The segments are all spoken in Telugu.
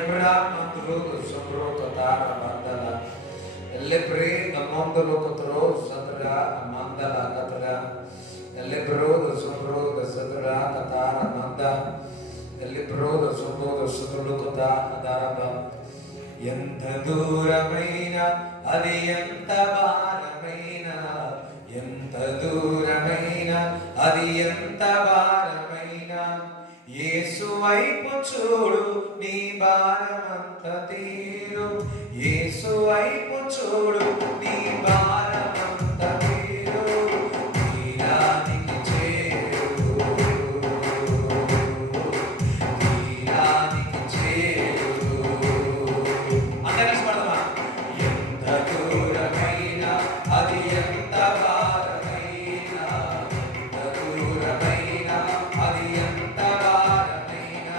Yebra mandro sobro tatara mandala. Lebre amondolo kotro sadra mandala katra. Lebro sobro sadra katara manda. Lebro sobro sadro kata adaraba. ఎంత దూరమైన అది ఎంత భారమైన ఎంత దూరమైన అది ఎంత భారమైన యేసు వైపు చూడు నీ భారమంత తీరు యేసు వైపు చూడు నీ భారమంత తీరు తీరానికి చేరు తీరానికి చేరు ఎంత దూరమైన అది ఎంత భారమైన ఎంత దూరమైన అది ఎంత భారమైన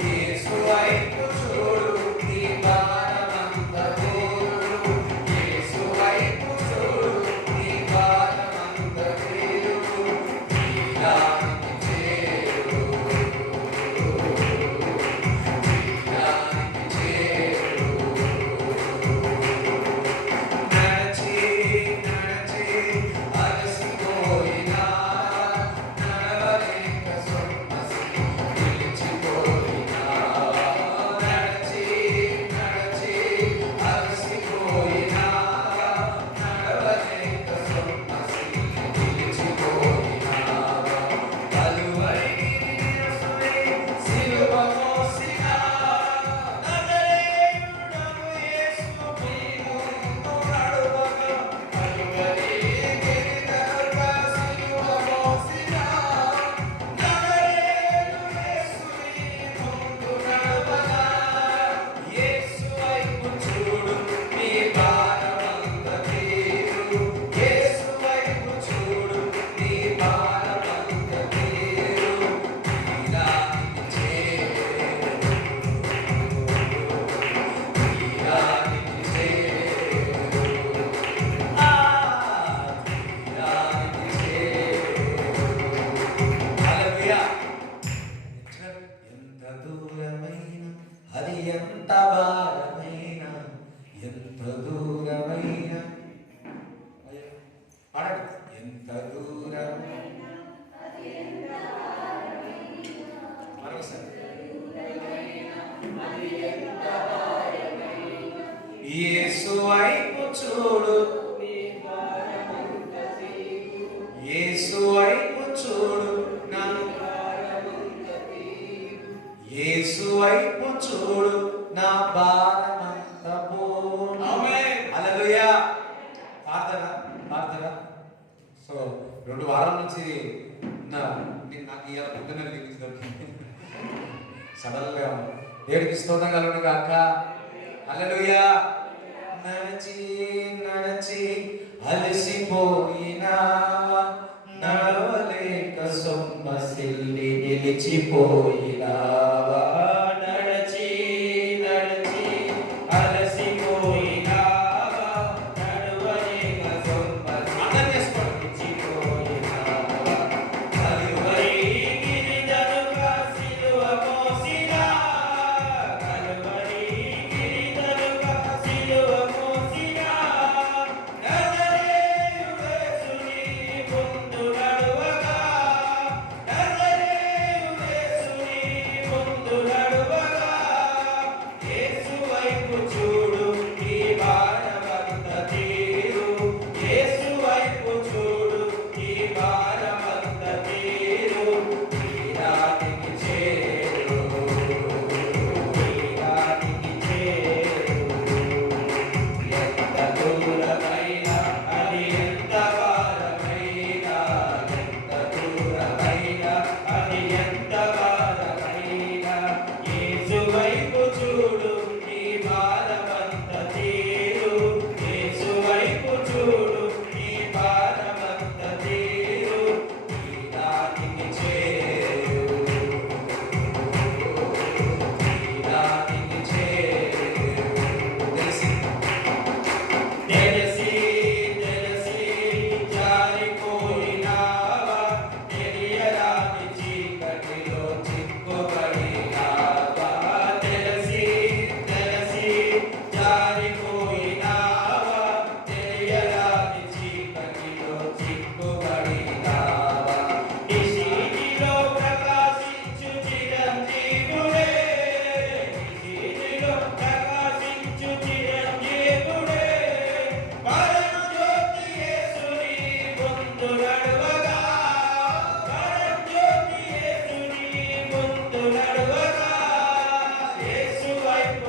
యేసు వైపు చూడు నీ భారమంత తీరు యేసు వైపు చూడు నీ భారమంత తీరు తీరానికి చేరు తీరానికి చేరు అది ఎంత భారమైన ఎంత దూరమైన ఎంత దూరమైన యేసు వైపు చూడు యేసు వైపు చూడు నా యేసు వైపు చూడు నా భారమంత పోను ఆమేన్ హల్లెలూయా ప్రార్థన సో 2 వారాల నుంచి నాకు ఇవాళ పొద్దున్న దొరికింది సడన్గా దేవుడికి స్తోత్రం కలుగును గాక హల్లెలూయా నడచి నడచి అలసిపోయినావా నడవలేక సొమ్మసిల్లి నిలిచిపోయినావా నడచి నడచి అలసిపోయినావా నడవలేక సొమ్మసిల్లి నిలిచిపోయినావా కలువరి గిరిదనుగా సిలువ మోసినా కలువరి గిరిదనుగా సిలువ మోసినా నజరేయుడేసుని ముందు నడువగా నజరేయుడేసుని ముందు నడువగా యేసు వైపు చూడు నీ భారమంత తీరు యేసు వైపు చూడు నీ భారమంత తీరు తీరానికి చేరు తీరానికి చేరు ఎంత దూరమైన అది ఎంత భారమైన ఎంత దూరమైన అది ఎంత భారమైన యేసు వైపు చూడు నీ భారమంత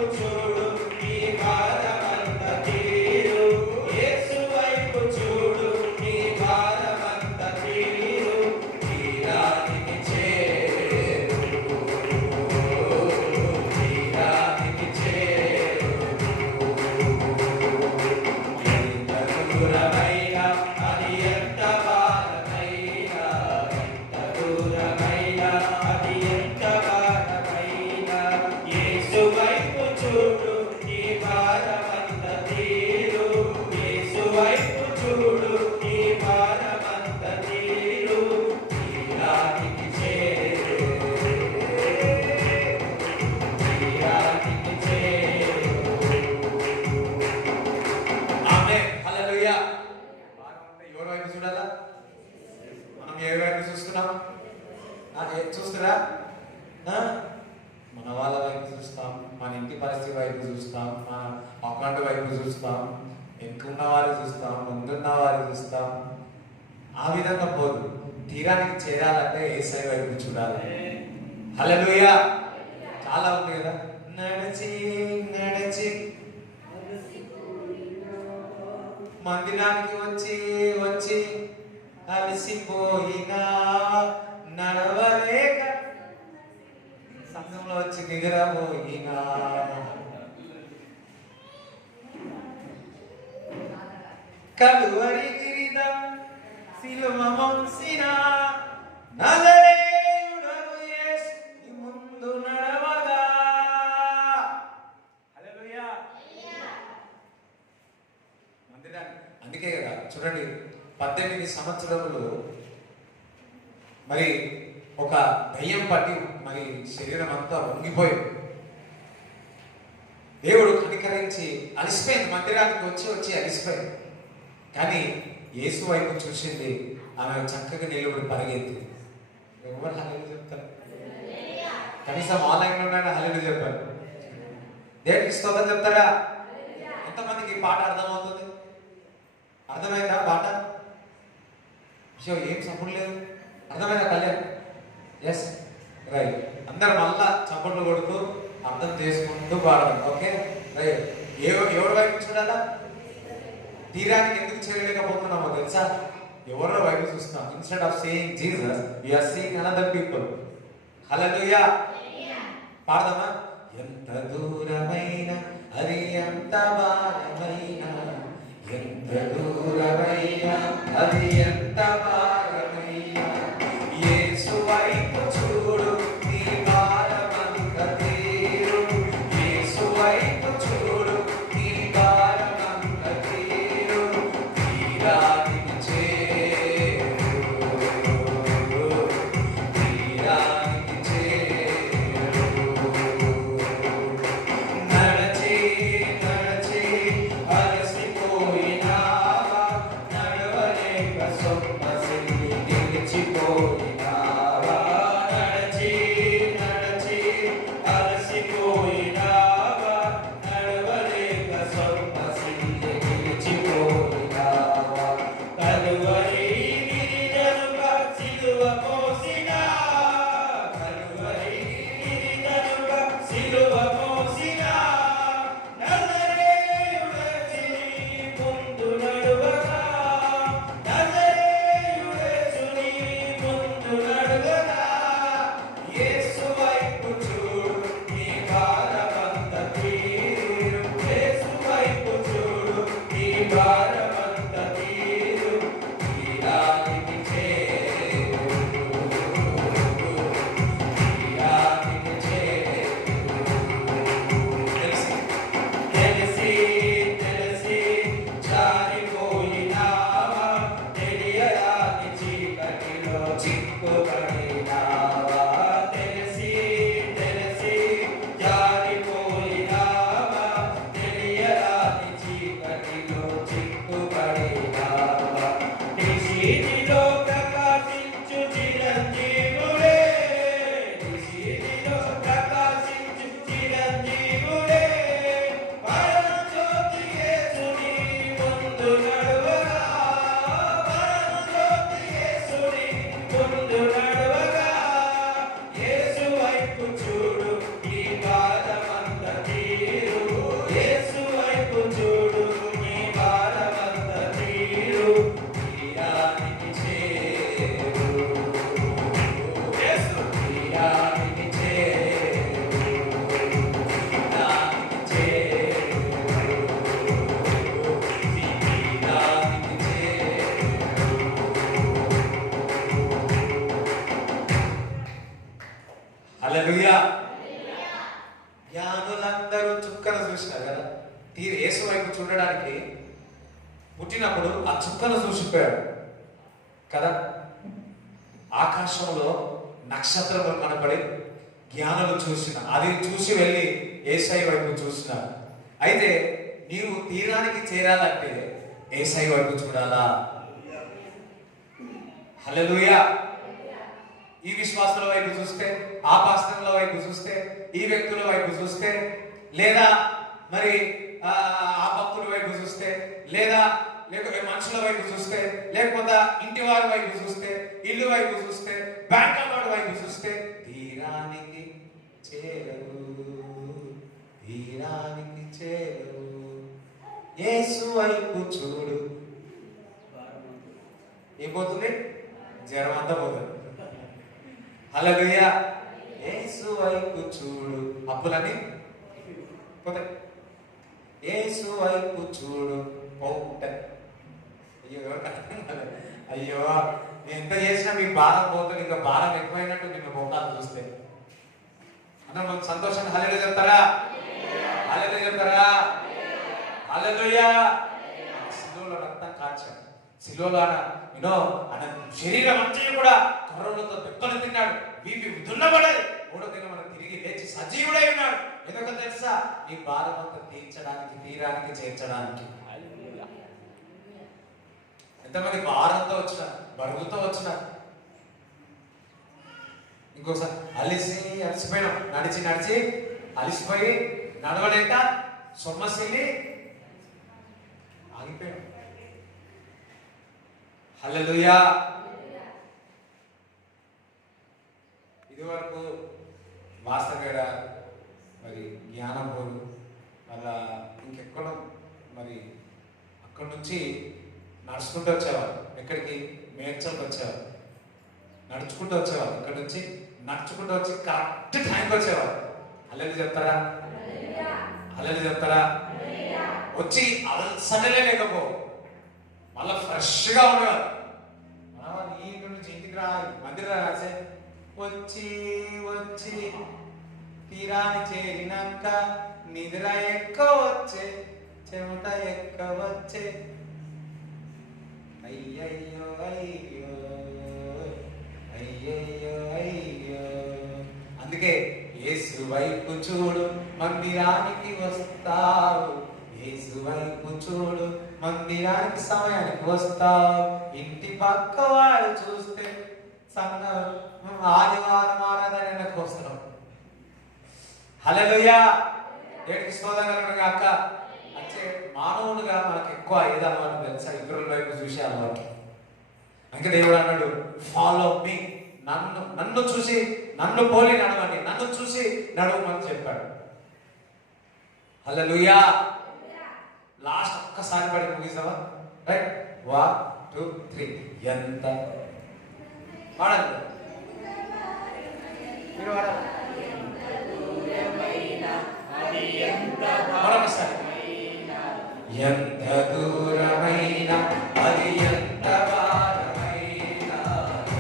వైపు చూడు నీ భారమంత తీరు యేసు వైపు చూడు నీ భారమంత తీరు తీరానికి చేరు తీరానికి చేరు ఎంత దూరమైన అది ఎంత భారమైన ఎంత దూరమైన అది ఎంత భారమైన యేసు వైపు చూడు నీ భారమంత తీరు యేసు వైపు చూడు నీ భారమంత తీరు తీరానికి చేరు తీరానికి చేరు ఆమేన్ హల్లెలూయా ఎవరి వైపు చూడాలా మనం ఏ వైపు చూస్తున్నాం చూస్తున్నా మన వాళ్ళ వైపు చూస్తాం మన ఇంటి పరిస్థితి వైపు చూస్తాం మన అకౌంట్ వైపు చూస్తాం వెనుకున్న వారు చూస్తాం ముందున్న వారు చూస్తాం ఆ విధంగా పోదు తీరానికి చేరాలంటే యేసయ్య వైపు చూడాలి హల్లెలూయా చాలా ఉంది కదా నడిచి నడిచి మందిరానికి వచ్చి వచ్చి అలసిపోయినా నడవలేక సంఘంలో వచ్చి నిద్రపోయినా కలువరి గిరిదం సిలువ మోసిన నజరేయుడను యేసు నీ ముందు నడవగా హల్లెలూయా మందిరానికి అందుకే కదా చూడండి 18 సంవత్సరములు మరి ఒక దయ్యం పట్టి మరి శరీరం అంతా వంగిపోయింది దేవుడు కనికరించి అలిసిపోయింది మందిరానికి వచ్చి వచ్చి అలిసిపోయింది కానీ యేసు వైపు చూసింది ఆమె చక్కగా నిలబడి పరిగెత్తి ఎవరు హల్లెలూయా చెప్తారు కనీసం ఆన్లైన్లో ఉన్నాడు హల్లెలూయా చెప్పారు దేవుడికి స్తోత్రం చెప్తారా ఎంతమందికి ఈ పాట అర్థమవుతుంది అర్థమైందా పాట అయ్యో ఏం చప్పుడు లేదు అర్థమైందా కళ్యాణ్ ఎస్ రైట్ అందరు మళ్ళా చప్పట్లు కొడుతూ అర్థం చేసుకుంటూ పాడడం ఓకే రైట్ ఎవరి వైపు చూడాలా తీరానికి ఎందుకు చేయలేకపోతున్నామో తెలుసా ఎవరో వైపు చూస్తున్నాం instead of saying Jesus we are seeing another people hallelujah పాడదామా ఎంత దూరమైన అది ఎంత భారమైన ఎంత దూరమైన అది ఎంత భారమైన యేసు వైపు చూడు నీ భారమంత తీరు యేసు వైపు చూడు నీ భారమంత తీరు తీరానికి చేరు తీరానికి చేరు నడచి నడచి హల్లెలూయా. జ్ఞానులందరూ చుక్కను చూసినారు కదా, యేసు వైపు చూడడానికి పుట్టినప్పుడు ఆ చుక్కను చూసిపోయాడు కదా. ఆకాశంలో నక్షత్రములు కనపడి జ్ఞానులు చూసిన అది చూసి వెళ్ళి యేసయ్య వైపు చూసినారు. అయితే నీవు తీరానికి చేరాలంటే యేసయ్య వైపు చూడాలా. హల్లెలూయా. ఈ విశ్వాసుల వైపు చూస్తే, ఆ పాస్టర్ల వైపు చూస్తే, ఈ వ్యక్తుల వైపు చూస్తే, లేదా మరి ఆ భక్తుల వైపు చూస్తే, లేకపోతే మనుషుల వైపు చూస్తే, లేకపోతే ఇంటి వారి వైపు చూస్తే, ఇల్లు వైపు చూస్తే, బ్యాంక్ అకౌంట్ వైపు చూస్తే తీరానికి చేరవు, తీరానికి చేరవు. యేసు వైపు చూడు. ఏం పోతుంది? జ్వరం అంతా పోతుంది. హల్లెలూయా. యేసు వైపు చూడు, అప్పులని పోతాయి. యేసు వైపు చూడు పోతాయి. అయ్యో ఎవరికి అర్థం కాలేదు. అయ్యో నేను ఎంత చేసినా మీకు భారం పోతుంది, ఇంకా భారం ఎక్కువైనట్టు నిన్ను పోతాను చూస్తే అన్న మనకు సంతోషంగా హల్లెలూయా చెప్తారా? హల్లెలూయా చెప్తారా? హల్లెలూయా. సిలువలో రక్తం కాచాడు, సిలువలో ఆయన శరీరం అంతా కూడా కర్రలతో దెబ్బలు తిన్నాడు, బీపీ దున్నబడేది. మూడో దినం మనం తిరిగి లేచి సజీవుడై ఉన్నాడు. ఎందుకో తెలుసా? నీ భారం అంతా తీర్చడానికి, తీరానికి చేర్చడానికి. ఎంతమంది భారంతో వచ్చినారు, బరువుతో వచ్చినారు. ఇంకోసారి అలసిపోయినాం, నడిచి అలసిపోయి నడవలేక సొమ్మసిల్లి ఆగిపోయాం. హల్లెలూయా. ఇదివరకు వాస్తవేడ మరి జ్ఞానపూరు అలా ఇంకెక్కడో మరి అక్కడి నుంచి నడుచుకుంటూ వచ్చేవారు. ఎక్కడికి? మేడ్చల్కి వచ్చేవారు. నడుచుకుంటూ వచ్చేవారు. ఇక్కడ నుంచి నడుచుకుంటూ వచ్చి కరెక్ట్ టైంకి వచ్చేవారు. హల్లెలూయా చెప్తారా? హల్లెలూయా చెప్తారా? వచ్చి అలసటలే లేకపో మళ్ళా ఫ్రెష్గా ఉండేవారు. ఈ నుంచి ఇంటికి రా, మందిరం రాసే వచ్చి వచ్చి తీరాన్ని చేరినాక నిద్ర ఎక్కవచ్చే, చెమట ఎక్కవచ్చే. అయ్యయ్యో అయ్యో అయ్యయ్యో అయ్యో. అందుకే యేసు వైపు చూడు, మందిరానికి వస్తావు. యేసు వైపు చూడు, మందిరానికి సమయానికి వస్తావు. ఇంటి పక్క వాడు చూస్తే ఆదివారం ఆరాధనకు వస్తున్నాం. హల్లెలూయా. ఏడికి స్తోత్రం అక్క. అంటే మానవుడుగా మనకు ఎక్కువ ఏది అలవాటు తెలుసా? ఇతరుల వైపు చూసే అలవాటు. ఇంకా దేవుడు అన్నాడు, ఫాలో మీ, నన్ను చూసి నన్ను పోలి నడవండి, నన్ను చూసి నడవమని చెప్పాడు. హల్లెలూయా. లాస్ట్ ఒక్కసారి పడి ముగిస్తావా? రైట్, 1 2 3. ఎంత వాడండి, మీరు వాడాలి. మరొకసారి. ఎంత దూరమైన అది, ఎంత భారమైన,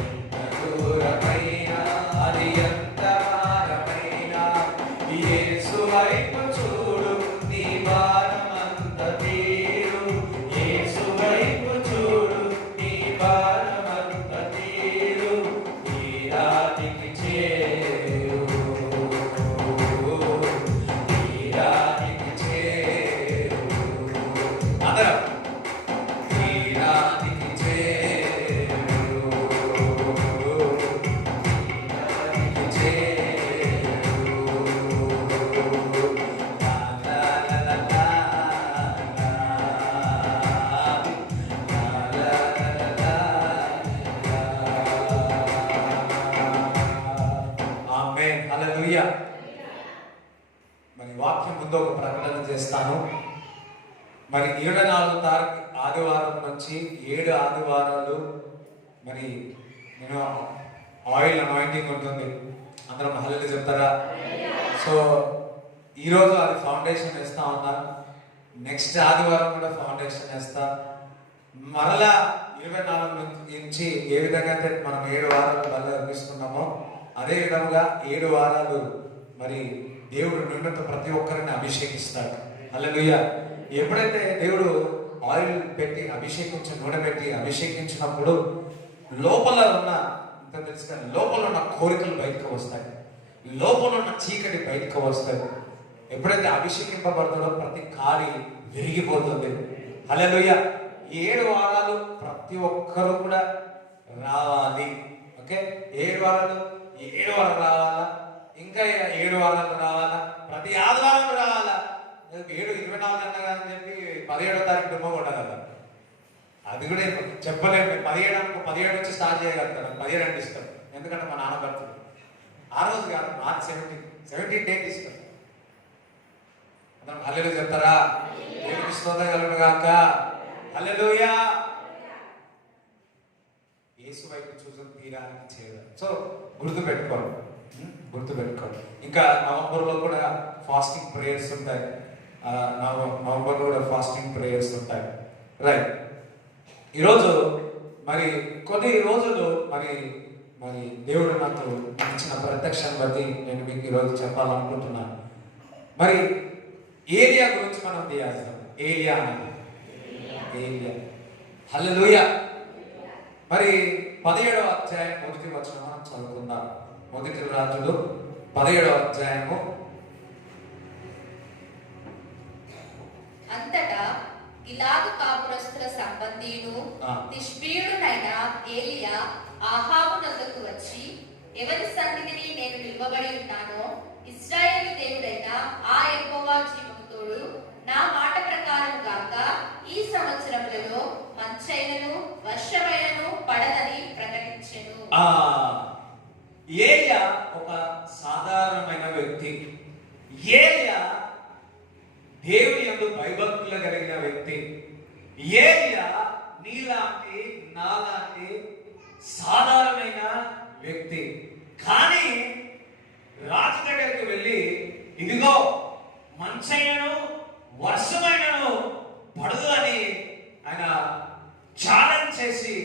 ఎంత దూరమైన అది, ఎంత భారమైన, యేసు వైపు చూడు, నీ భారమంత తీరు. యేసు వైపు చూడు, నీ భారమంత తీరు. తీరానికి చేరు, తీరానికి చేరు. అందరం తీరానికి చేరు, తీరానికి చేరు. లా లా లా లా లా లా లా. ఆమేన్. హల్లెలూయా. మరి వాక్యం ముందు ఒక ప్రకటన చేస్తాను. మరి 24వ తారీఖు ఆదివారం నుంచి 7 ఆదివారాలు మరి నేను ఆయిల్ అనాయింటింగ్ ఉంటుంది. అందరం హల్లెలూయా చెప్తారా? సో ఈరోజు అది ఫౌండేషన్ వేస్తా ఉన్నాను. నెక్స్ట్ ఆదివారం కూడా ఫౌండేషన్ వేస్తా. మరలా 24 నుంచి ఏ విధంగా అయితే మనం 7 వారాలు బల్ల అర్పిస్తున్నామో అదే విధముగా 7 వారాలు మరి దేవుడు నిన్నతో ప్రతి ఒక్కరిని అభిషేకిస్తాడు. హల్లెలూయా. ఎప్పుడైతే దేవుడు ఆయిల్ పెట్టి నూనె పెట్టి అభిషేకించినప్పుడు లోపల ఉన్న లోపల ఉన్న కోరికలు బయటకు వస్తాయి, లోపల ఉన్న చీకటి బయటకు వస్తాయి. ఎప్పుడైతే అభిషేకింపబడతాడో ప్రతి కాడి విరిగిపోతుంది. హల్లెలూయా. ఈ 7 వారాలు ప్రతి ఒక్కరు కూడా రావాలి. ఓకే, 7 వారాలు రావాలా, ఇంకా 7 వారాలు రావాలా, ప్రతి ఆదివారం రావాలా. 7-24 గంటలు అని చెప్పి 17వ తారీఖు డుమ్మ కొట్టాలి కదా, అది కూడా చెప్పలేము. 17 నుంచి స్టార్ట్ చేయగలుగుతాను, 17 అంటే ఇష్టం. ఎందుకంటే మా నాన్న బర్త్డే ఆ రోజు కాదు, మార్చ్ 17 డేట్ ఇష్టం. హల్లెలూయా చెప్తారా? దేవునికి స్తోత్రం కలుగును గాక. హల్లెలూయా. యేసు వైపు చూసిన తీరానికి చేయాలి. సో గుర్తుపెట్టుకోండి. ఇంకా నవంబర్లో కూడా ఫాస్టింగ్ ప్రేయర్స్ ఉంటాయి. నవంబర్లో కూడా ఫాస్టింగ్ ప్రేయర్స్ ఉంటాయి. రైట్. ఈరోజు మరి కొన్ని రోజులు మరి దేవుడు నాకు ఇచ్చిన ప్రత్యక్షాన్ని బట్టి నేను మీకు ఈరోజు చెప్పాలనుకుంటున్నాను. మరి ఏలియా గురించి మనం ధ్యానిస్తాం. ఏలియా. హల్లెలూయా. మరి 17వ అధ్యాయం 1వ వచనం మనం చదువుకుందాం. 1 రాజులు 17వ అధ్యాయము. అంతటా గిలాదు కాపురస్తుల సంబంధీయుడు తిష్బీయుడునైన ఏలియా ఆహాబు నద్దకు వచ్చి, ఎవరి సన్నిధిని నేను నిలువబడి ఉన్నానో ఇశ్రాయేలు దేవుడైన ఆ యెహోవా జీవముతోడు నా మాట ప్రకారం గాక ఈ సంవత్సరములలో మంచైనను వర్షమైనను పడదని ప్రకటించెను. ఏలియా ఒక సాధారణమైన వ్యక్తి. ఏలియా దేవుని యందు భయభక్తులు కలిగిన వ్యక్తి. ఏలియా నీలాంటి నాలాంటి సాధారణమైన వ్యక్తి. కానీ రాజు దగ్గరికి వెళ్ళి, ఇదిగో మంచైనను వర్షమైనను పడదు అని ఆయన ఛాలెంజ్ చేసి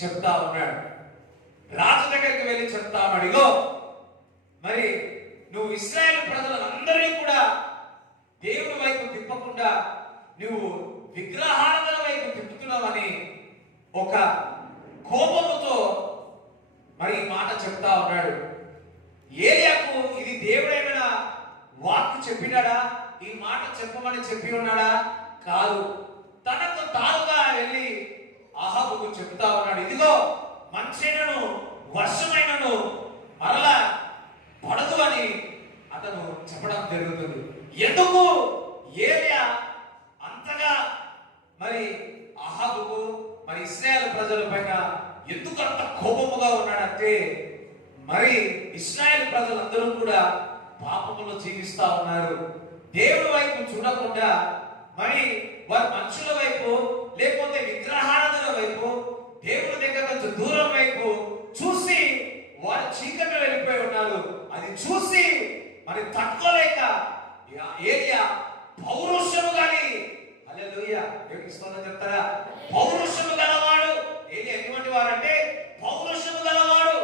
చెప్తా ఉన్నాడు. రాజు దగ్గరికి వెళ్ళి చెప్తా ఉన్నాడు, ఇగో మరి నువ్వు ఇశ్రాయేలు ప్రజలందరినీ కూడా దేవుని వైపు తిప్పకుండా నువ్వు విగ్రహారాధన వైపు తిప్పుతున్నావని ఒక కోపముతో మరి ఈ మాట చెప్తా ఉన్నాడు. ఏలియాకు ఇది దేవుడేమైనా వాక్కు చెప్పినాడా? ఈ మాట చెప్పమని చెప్పి ఉన్నాడా? కాదు. తనకు తానుగా వెళ్ళి అహాబుకు చెప్తా ఉన్నాడు, ఇదిగో మంచైనను వర్షమైనను మరలా పడదు అని అతను చెప్పడం జరుగుతుంది. ఎందుకు ఏలియా అంతగా మరి అహాబుకు మరి ఇశ్రాయేలు ప్రజల పైన ఎందుకు అంత కోపముగా ఉన్నాడంటే, మరి ఇశ్రాయేలు ప్రజలందరూ కూడా పాపములో జీవిస్తా ఉన్నారు. దేవుడి వైపు చూడకుండా మరి వారి మనుషుల వైపు, లేకపోతే విగ్రహారాధన వైపు, దేవుడి దగ్గర నుంచి దూరం వైపు చూసి వారి చీకట్లో వెళ్ళిపోయి ఉన్నారు. అది చూసి మరి తట్టుకోలేక ఏలియా పౌరుషము గాని, హల్లెలూయా, దేవునికి స్తోత్రం చెప్తారా? పౌరుషము గలవాడు. ఏలియా ఎటువంటి వారంటే పౌరుషము గలవాడు.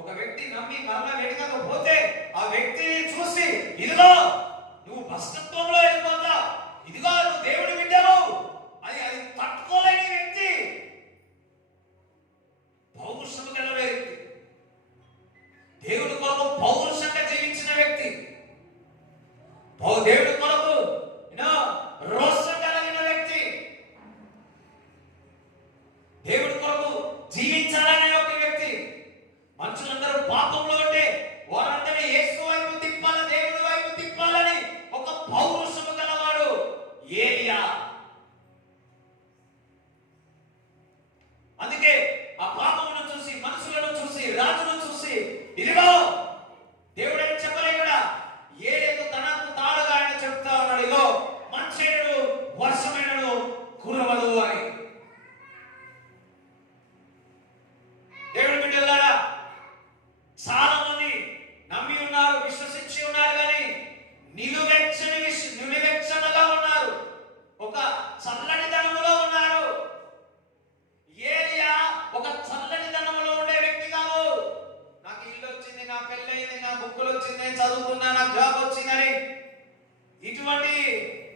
ఒక వ్యక్తి నమ్మి మరలా వెనకకపోతే ఆ వ్యక్తిని చూసి, ఇదిగో నువ్వు భ్రష్టత్వంలో వెళ్ళిపోతావు, ఇదిగో నువ్వు దేవుడి బిడ్డవు అది తట్టుకోలేని వ్యక్తి, పౌరుషము గల వ్యక్తి, దేవుడి కొరకు పౌరుషంగా జీవించిన వ్యక్తి, దేవుడి కొరకు రోషం కలిగిన వ్యక్తి, దేవుడి కొరకు జీవించాలనే ఒక వ్యక్తి. మనుషులందరూ పాపంలో ఉంటే వారందరినీ యేసు వైపు తిప్పాలని, దేవుడి వైపు తిప్పాలని ఒక పౌరుషం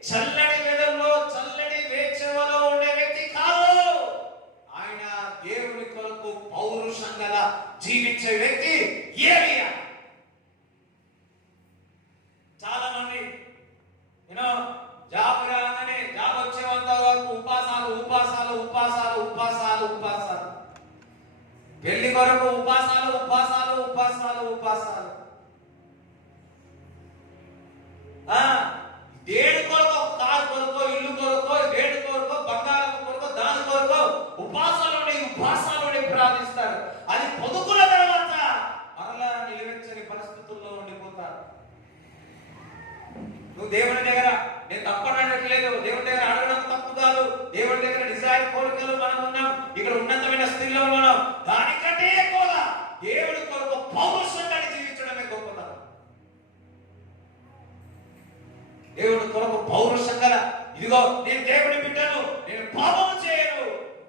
చల్లడి వెదల్లో చల్లడి వేచవలో ఉండే వ్యక్తి కాదు. ఆయన దేవుని కొరకు పౌరుషంగా జీవించే వ్యక్తి ఏలియా. చాలా మంది జాబ్ రాగానే జాబ్ వచ్చేంత వరకు ఉపాసాలు ఉపాసాలు ఉపాసాలు ఉపాసాలు ఉపాసాలు, పెళ్లి కొరకు ఉపాసాలు ఉపాసాలు ఉపాసాలు ఉపాసాలు, దేని కొరకు కారు కొరకు ఇల్లు కొరకు దేని కొరకు బంగారం కొరకు దాని కొరకు ఉపాసాలు ప్రార్థిస్తారు. అది పొదుకున్న తర్వాత మరలా నిలవెచ్చని పరిస్థితుల్లో ఉండిపోతారు. నువ్వు దేవుని దగ్గర, నేను తప్పనట్లేదు, దేవుని దగ్గర అడగడం తప్పు కాదు. దేవుని దగ్గర డిజైర్ కోరికలు మనం ఉన్నాం, ఇక్కడ ఉన్నతమైన స్థితిలో ఉన్నాం. దానికంటే ఎక్కువగా దేవుడి కొరకు పౌరుషంగా జీవించడమే గొప్పతనం. దేవుడి కొరకు పౌరుషంగా, ఇదిగో నేను దేవుని బిడ్డను, నేను పాపము చేయను,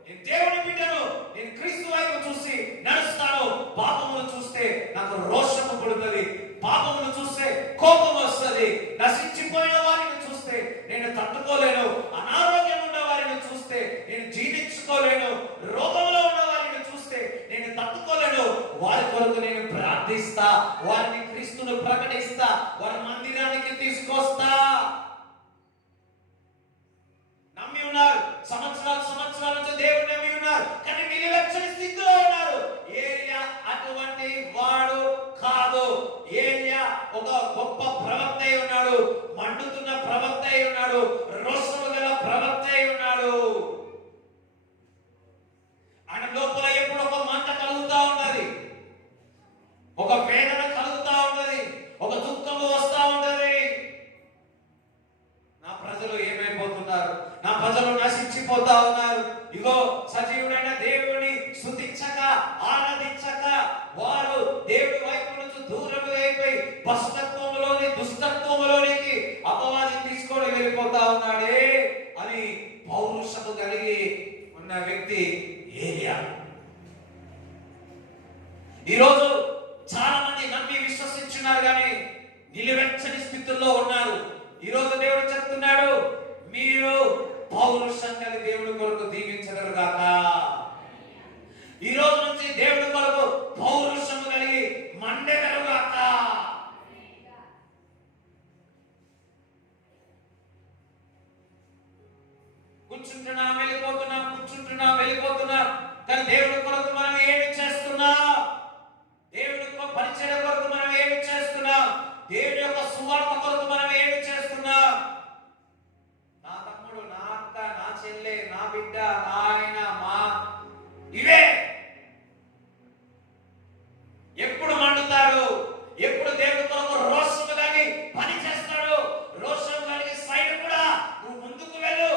నేను దేవుని బిడ్డను, నేను క్రీస్తు వైపు చూసి నడుస్తాను. పాపమును చూస్తే నాకు రోషము పుడుతుంది, పాపమును చూస్తే కోపం వస్తుంది, నశించిపోయిన వారిని చూస్తే నేను తట్టుకోలేను, అనారోగ్యం ఉన్న వారిని చూస్తే నేను జీవించుకోలేను, రోగంలో ఉన్న వారిని చూస్తే నేను తట్టుకోలేను. వారి కొరకు నేను ప్రార్థిస్తా, వారిని క్రీస్తును ప్రకటిస్తా, వారి మందిరానికి తీసుకొస్తా. నమ్మి ఉన్నారు, సంవత్సరాల నుంచి దేవుడు నమ్మి ఉన్నారు, కానీ నిలవెచ్చని స్థితిలో ఉన్నారు. ఏలియా అటువంటి వాడు కాదు. ఏలియా ఒక గొప్ప ప్రవక్త అయి ఉన్నాడు, మండుతున్న ప్రవక్త అయి ఉన్నాడు, రోషము గల ప్రవక్త అయి ఉన్నాడు. ఆయన లోపల ఎప్పుడు ఒక మంట కలుగుతా ఉన్నది, ఒక వేదన కలుగుతా ఉంటది, ఒక దుఃఖము వస్తా ఉంటది. నా ప్రజలు ఏమైపోతున్నారు, నా ప్రజలు నశించిపోతా ఉన్నారు. ఇగో సజీవుడైన దేవుని స్తుతించక ఆరాధించక వారు దేవుడి వైపు నుంచి దూరం అయిపోయి పశుతత్వంలోని దుష్టత్వంలోనికి అపవాది తీసుకొని వెళ్ళిపోతా ఉన్నాడే అని పౌరుషము కలిగి ఉన్న వ్యక్తి ఏలియా. ఈరోజు చాలా మంది నమ్మి విశ్వసించున్నారు, కానీ నిలవెచ్చని స్థితిలో ఉన్నారు. ఈ రోజు దేవుడు చెప్తున్నాడు, మీరు పౌరుషంగా దేవుడి కొరకు దీవించగలరు గాక. ఈ రోజు నుంచి దేవుడి కొరకు పౌరుషం కలిగి మండెగలరు గాక. కూర్చుంటున్నాం వెళ్ళిపోతున్నాం, కూర్చుంటున్నాం వెళ్ళిపోతున్నాం, కానీ దేవుడి కొరకు మనం ఏమి చేస్తున్నాం? దేవుడి యొక్క పరిచర్య కొరకు మనం ఏమి చేస్తున్నాం? దేవుడి యొక్క సువార్త కొరకు మనం ఏమి చేస్తున్నాం? నా తమ్ముడు, నా అక్క, నా చెల్లె, నా బిడ్డ, నా ఆయన, మా ఇవే ఎప్పుడు మండుతారు? ఎప్పుడు దేవుడి కొరకు రోషం కలిగి పని చేస్తాడు? రోషం కలిగి సైడ్ కూడా నువ్వు ముందుకు వెళ్ళు.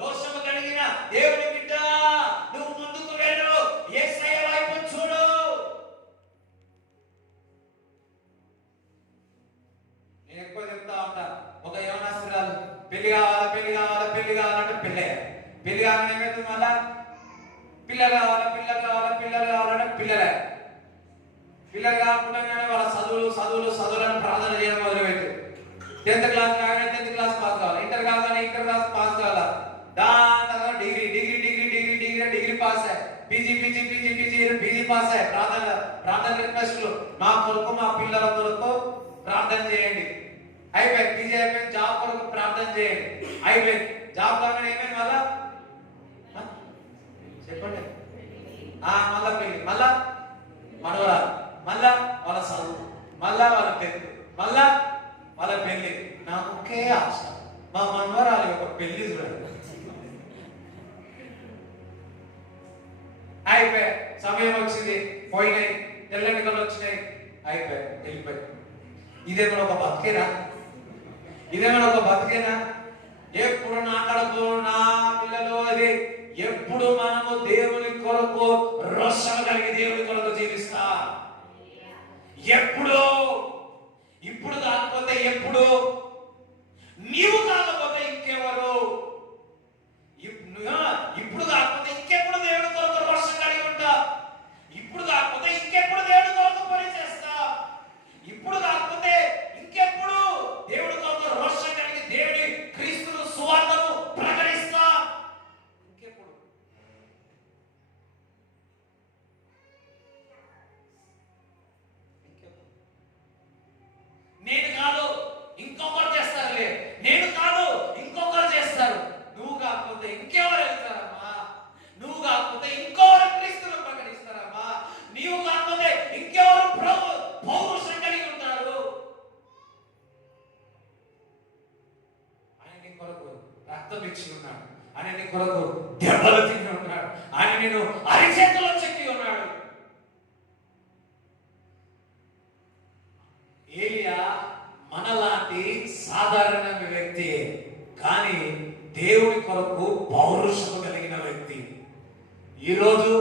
రోషం కలిగిన దేవుడి బిడ్డ నువ్వు ముందుకు వెళ్ళు, యేసయ్య వైపు చూడు. నేను ఎక్కువ చెప్తా ఉంటా, ఒక యవనస్తురాలు పెళ్లి కావాలా పెళ్లి కావాలా పెళ్లి కావాలంటే పెళ్లి కావాలని ఏమైతుంది? మళ్ళా పిల్లలు కావాలా పిల్లలు కావాలా పిల్లలు కావాలంటే పిల్లలు కాకుండానే వాళ్ళ చదువులను ప్రార్థన చేయడం మొదలుపెట్టు. 10th క్లాస్ కాగానే 10th క్లాస్ పాస్ కావాలి, ఇంటర్ కాగానే ఇంటర్ క్లాస్ పాస్ కావాలా, దాని తర్వాత డిగ్రీ పాస్ అయ్యి పీజీ పాస్ అయ్యి ప్రార్థన రిక్వెస్ట్లు, మా కొరకు మా పిల్లల కొరకు ప్రార్థన చేయండి. అయిపోయింది పీజీ అయిపోయింది, జాబ్ కొరకు ప్రార్థన చేయండి. అయిపోయింది జాబ్ కాగానే ఏమైంది? మళ్ళా చెప్పండి, మళ్ళా పెళ్లి, మళ్ళా మనవరాలు, మళ్ళా వాళ్ళ చదువు, మళ్ళా వాళ్ళ పెళ్లి, మళ్ళా వాళ్ళ పెళ్లి. నాకు ఒకే ఆశ, మా మనవరాలు యొక్క పెళ్లి చూడండి. అయిపోయి సమయం వచ్చింది, పోయినాయి, తెల్లెన్నికలు వచ్చినాయి, అయిపోయి వెళ్ళిపోయి. ఇదేమైనా ఒక బతికేనా? ఇదేమైనా ఒక బతికేనా? ఎప్పుడు నా కడుపు నా పిల్లలు అది ఎప్పుడు మనము దేవుని కొరకు రోషం కలిగి దేవుని కొరకు జీవిస్తా. ఎప్పుడు? ఇప్పుడు కాకపోతే ఎప్పుడు? నీవు కాకపోతే ఇంకెవరు? ఇప్పుడు కాకపోతే ఇంకెప్పుడు దేవుని కొరకు రోషం కలిగి ఉంటా? ఇప్పుడు కాకపోతే ఇంకెప్పుడు దేవుని కొరకు పని చేస్తా? ఇప్పుడు కాకపోతే ఇంకెప్పుడు దేవుడి కొరకు రోషం కలిగి దేవుడి కొరకు రక్తం ఇచ్చి ఉన్నాడు, ఆయన నీ కొరకు దెబ్బలు తిని ఉన్నాడు, ఆయన నేను అరిచేతుల్లో చెక్కి ఉన్నాడు. ఏలియా మనలాంటి సాధారణ వ్యక్తి, కానీ దేవుడి కొరకు పౌరుషము కలిగిన వ్యక్తి. ఈరోజు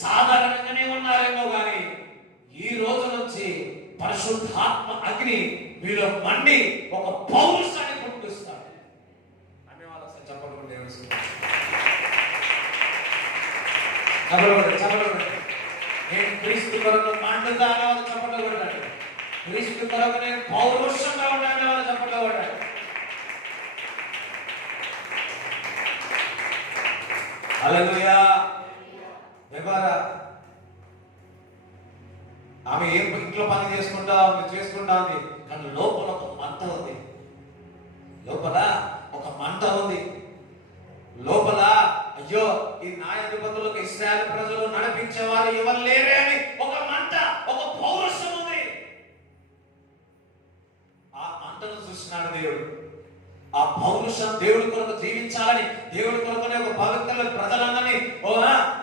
సాధారణంగానే ఉన్నారేమో, కానీ ఈ రోజు నుంచి పరిశుద్ధాత్మ అగ్ని మీలో మండి ఒక పౌరుషాన్ని పుట్టిస్తాడు. అనే వాళ్ళకి చెప్పడం చెప్పడం నేను క్రీస్తు కొరకు మండుతానే వాళ్ళు చెప్పడం, క్రీస్తు కొరకు నేను పౌరుషంగా ఉంటానే వాళ్ళు చెప్పడం. హల్లెలూయా. ఆమె ఏం ఇంట్లో పని చేసుకుంటా ఉంది, కానీ లోపల ఒక మంట ఉంది, లోపల ఒక మంట ఉంది. లోపల అయ్యో ఈ న్యాయాధిపతులకు ఇశ్రాయేలు ప్రజలు నడిపించేవారు ఎవరు లేరే అని ఒక మంట, ఒక పౌరుషం ఉంది. ఆ మంటను చూసినాడు దేవుడు. ఆ పౌరుషం దేవుడి కొరకు జీవించాలని, దేవుడి కొరకునే ఒక పవిత్ర ప్రజలందరినీ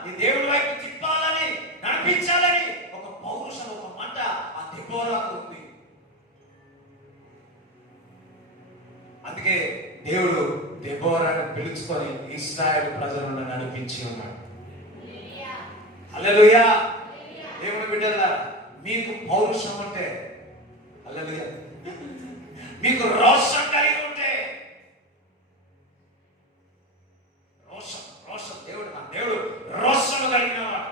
ఈ దేవుడి వైపు తిప్పాలని, నడిపించాలని ఒక పౌరుషం, ఒక మంట ఆ దెబోరాకు ఉంది. అందుకే దేవుడు దెబోరాను పిలుచుకొని ఇశ్రాయేలు ప్రజలను నడిపించి ఉన్నాడు. హల్లెలూయా. దేవుని బిడ్డలారా, మీకు పౌరుషం ఉంటే, హల్లెలూయా, మీకు రోషం కలిగి ఉంటే, రోషం దేవుడు, నా దేవుడు రోషము కలిగిన వాడు.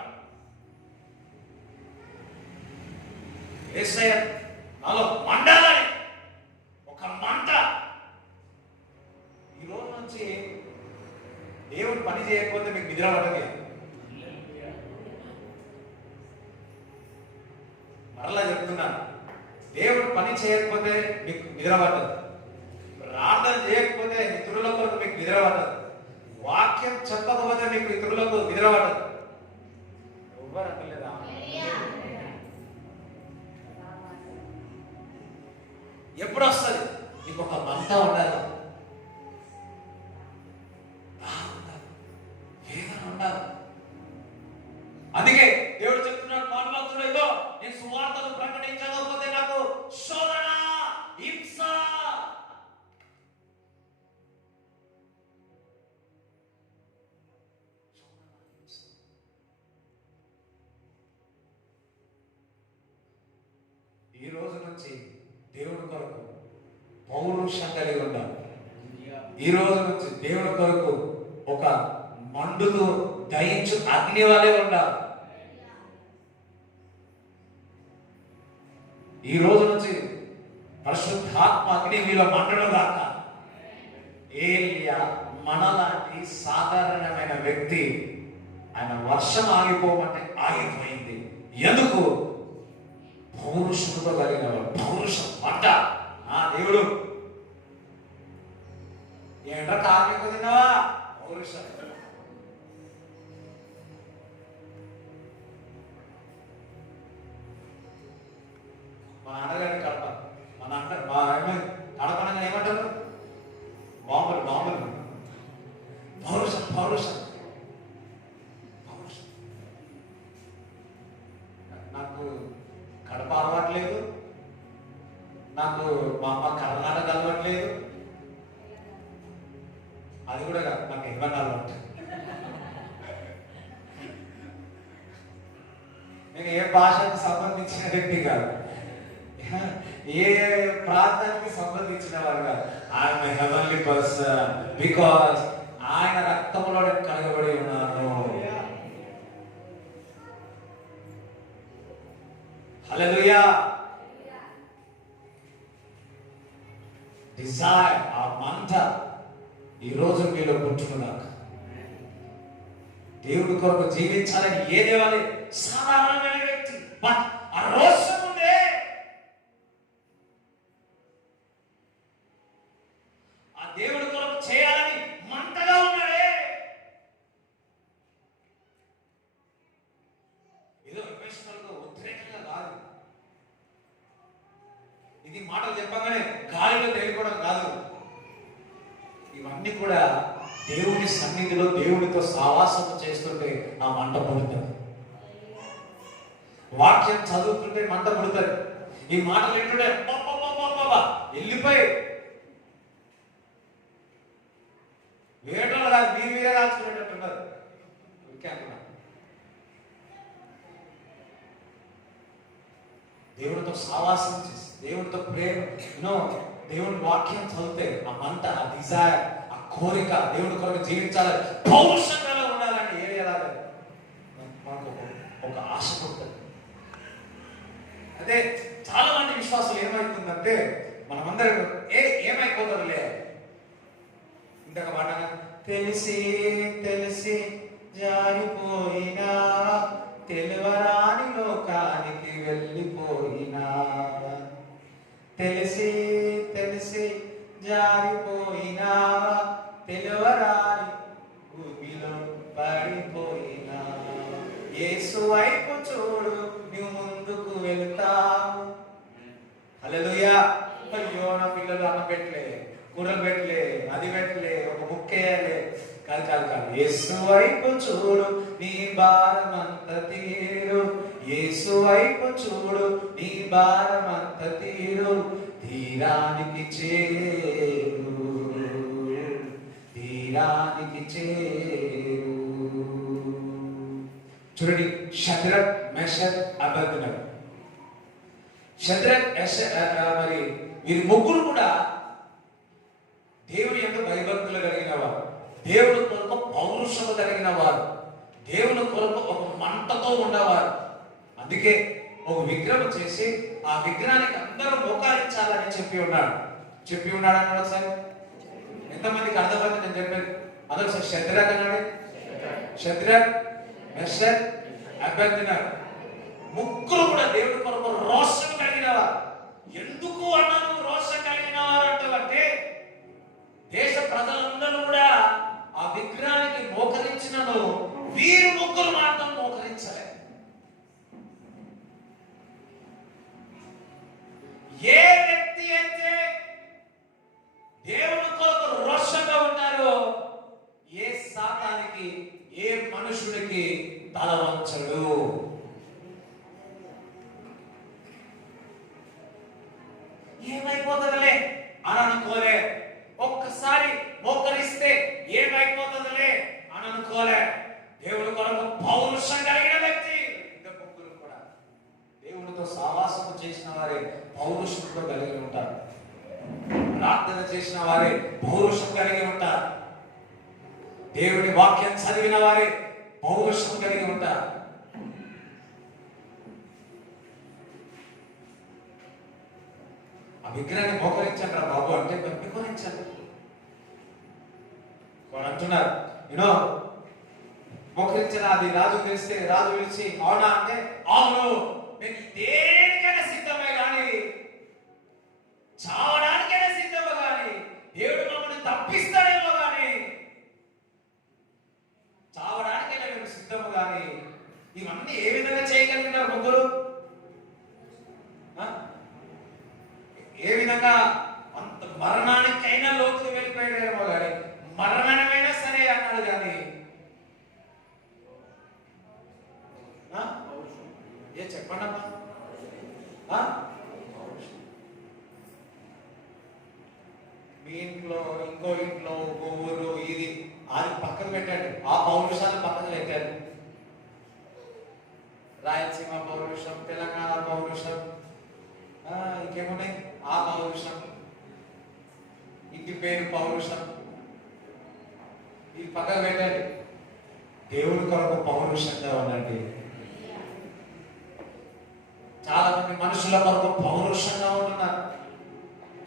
యేసయ్య నాలో మండాలని ఒక మంట. ఈ రోజు నుంచి దేవుడు పని చేయకపోతే మీకు నిద్ర పడదు. మరలా చెప్తున్నాను, దేవుడు పని చేయకపోతే మీకు నిద్ర పడదు, ప్రార్థన చేయకపోతే ఇతరుల కొరకు మీకు నిద్ర పడదు, వాక్యం చెప్పకపోతే మీకు ఇతరులకు నిద్ర పడదు. ఎవ్వరు అంటలేదా? ఎప్పుడు వస్తుంది? నీకు ఒక మంట ఉండాలి, వేదన ఉండాలి. అందుకే దేవుడు చెప్తున్నాడు, మాట్లాడుతున్నాడు, ఇదో నేను సువార్తను ప్రకటించకపోతే నాకు శోధన, హింస. ఈ రోజు నుంచి దేవుడి కొరకు పౌరుషం కలిగి ఉండాలి. ఈ రోజు నుంచి దేవుడి కొరకు ఒక మండుతూ దయించు అగ్ని వలె ఉండాలి. ఈ రోజు నుంచి పరిశుద్ధాత్మ అగ్ని మీలో మండడం దాకా. ఏలియా మనలాంటి సాధారణమైన వ్యక్తి, ఆయన వర్షం ఆగిపోమంటే ఆగిపోయింది. ఎందుకు? పౌరుషంతో కలిగిన వాడు. పౌరుషం మంట. దేవుడు ఏంటో కార్మిక తిన్నావా? పౌరుషం. మా నాన్నగారిని కడప, మా కడపనగా ఏమంటారు? బాంబులు. పౌరుషం. నాకు కడప అలవాట్లేదు, నాకు మా అమ్మ కర్ణాటక అలవాట్లేదు, అది కూడా నాకు ఇవ్వండి అలవాటు. నేను ఏ భాషకు సంబంధించిన వ్యక్తి కాదు, ఏ ప్రాంతానికి సంబంధించిన వారు కాదు. I'm a heavenly person because ఆయన రక్తంలో కలగబడి ఉన్నాను. హల్లెలూయా. డిజైర్, ఆ మంట ఈ రోజు మీలో పుట్టుకున్నాక దేవుడి కొరకు జీవించాలని ఏ దేవాలి సాధారణమైన వ్యక్తి, బట్ ఆ రోషం ఉందే, ఆ దేవుడి కొరకు చేయాలని మంటగా ఉన్నాడే. ఏదో ఎమోషనల్గా ఉద్రేకంగా కాదు, ఇది మాటలు చెప్పగానే గాలిలో తేలిపోవడం కాదు. ఇవన్నీ కూడా దేవుని సన్నిధిలో దేవునితో సావాసం చేస్తుంటే ఆ మంట పుడుతుంది. వాక్యం చదువుతుంటే మంట పుడుతుంది. ఈ మాటలు ఏంటంటే వెళ్ళిపోయి వేటలు కాదు, మీరు మీరే రాసుకునేటట్టున్నారు. దేవుడితో సావాసం చేసి దేవుడితో ప్రేమ దేవుడి వాక్యం చదివితే ఆ మంట, ఆ డిజైర్, ఆ కోరిక దేవుడి కొరకు జీవించాలి, పౌరుషంగా ఉండాలని ఏలాగా మనకు ఒక ఆశ ఉంటుంది. అదే చాలా మంది విశ్వాసాలు ఏమైతుందంటే మనమందరం ఏమైపోతారులే ఇంతక మాట తెలిసి తెలిసి జారిపోయినా తెలివరాని లోకానికి వెళ్ళిపోయినా, తెలిసి తెలిసి జారిపోయినా తెలివరాని భూమిలో పడిపోయినా, యేసు వైపు చూడు నువ్వు ముందుకు వెళ్తావు. హల్లెలూయా. అయ్యో నా పిల్లలు అన్న పెట్టలే, కూరలు పెట్టలే, అది పెట్టలే, ఒక బుక్ వేయాలి, కాదు కాదు కాదు. యేసు వైపు చూడు నీ భారమంత తీరు, యేసు వైపు చూడు నీ భారమంత తీరు, తీరానికి చేరు, తీరానికి చేరు. చూడండి, షద్రక్ మెషక్ అబేద్నెగో. షద్రక్ మరి వీరి ముగ్గురు కూడా దేవుని యొక్క భయభక్తులు కలిగిన వారు, దేవుని కొరకు పౌరుషము కలిగిన వారు, దేవుని కొరకు ఒక మంటతో ఉన్నవారు. అందుకే ఒక విగ్రహం చేసి ఆ విగ్రహానికి అందరూ మోకారించాలని చెప్పి ఉన్నాడు అన్నాడు. ఒకసారి ఎంతమందికి అర్థమైంది నేను చెప్పేది? అదొకసారి షద్రక్ అన్నాడు. షద్రక్ మెషక్ అబేద్నెగో ముగ్గురు కూడా దేవుడి కొరకు రోషం కలిగిన వారు. ఎందుకు అన్నాను రోషం కలిగిన వారు అంటే దేశ ప్రజలందరూ కూడా ఆ విగ్రహానికి మోకరించినను వీరు ముగ్గురు మాత్రం మోకరించలే. ఏ వ్యక్తి అయితే దేవుని కొరకు రోషంగా ఉంటారో ఏ సాతానికి ఏ మనుషుడికి తల వంచడు. ఏమైపోతుందిలే అని అనుకోలే. ఒక్కసారి మోకరిస్తే ఏమైపోతుందిలే అని అనుకోలే. దేవుడి కొరకు పౌరుషం కలిగిన వ్యక్తి. ఇంకా ముగ్గురు కూడా దేవుడితో సావాసము చేసిన వారే పౌరుషంతో కలిగి ఉంటారు. ప్రార్థన చేసిన వారే పౌరుషం కలిగి ఉంటారు. దేవుడి వాక్యం చదివిన వారే పౌరుషం కలిగి ఉంటారు. ఆ విగ్రహాన్ని మోకరించండి రా బాబు అంటే మోకరించండి అంటున్నారు. మోకరించిన అది రాజు పిలిస్తే రాజు పిలిచి అవునా అంటే అవును, నేను దేనికైనా సిద్ధమే కానీ, చావడానికైనా సిద్ధమే కానీ, దేవుడు మమ్మల్ని తప్పిస్తాడేమో కానీ, చావడానికైనా మేము సిద్ధము కానీ, ఇవన్నీ ఏ విధంగా చేయగలిగినారు ముగ్గురు? ఏ విధంగా అంత మరణానికైనా లోతుకు వెళ్ళిపోయాడేమో కానీ, మరణమైనా సరే అన్నాడు కానీ ఏ చెప్పండి అమ్మా. మీ ఇంట్లో ఇంకో ఇంట్లో ఇంకో ఊరు ఇది అది పక్కన పెట్టండి, ఆ పౌరుషాలు పక్కన పెట్టారు. రాయలసీమ పౌరుషం, తెలంగాణ పౌరుషం, ఇంకేమున్నాయి ఆ పౌరుషం, ఇంటి పేరు పౌరుషం, ఇది పక్కన పెట్టండి. దేవుడి కొరకు పౌరుషంగా ఉండండి. చాలా మంది మనుషుల కొరకు పౌరుషంగా ఉంటున్నారు,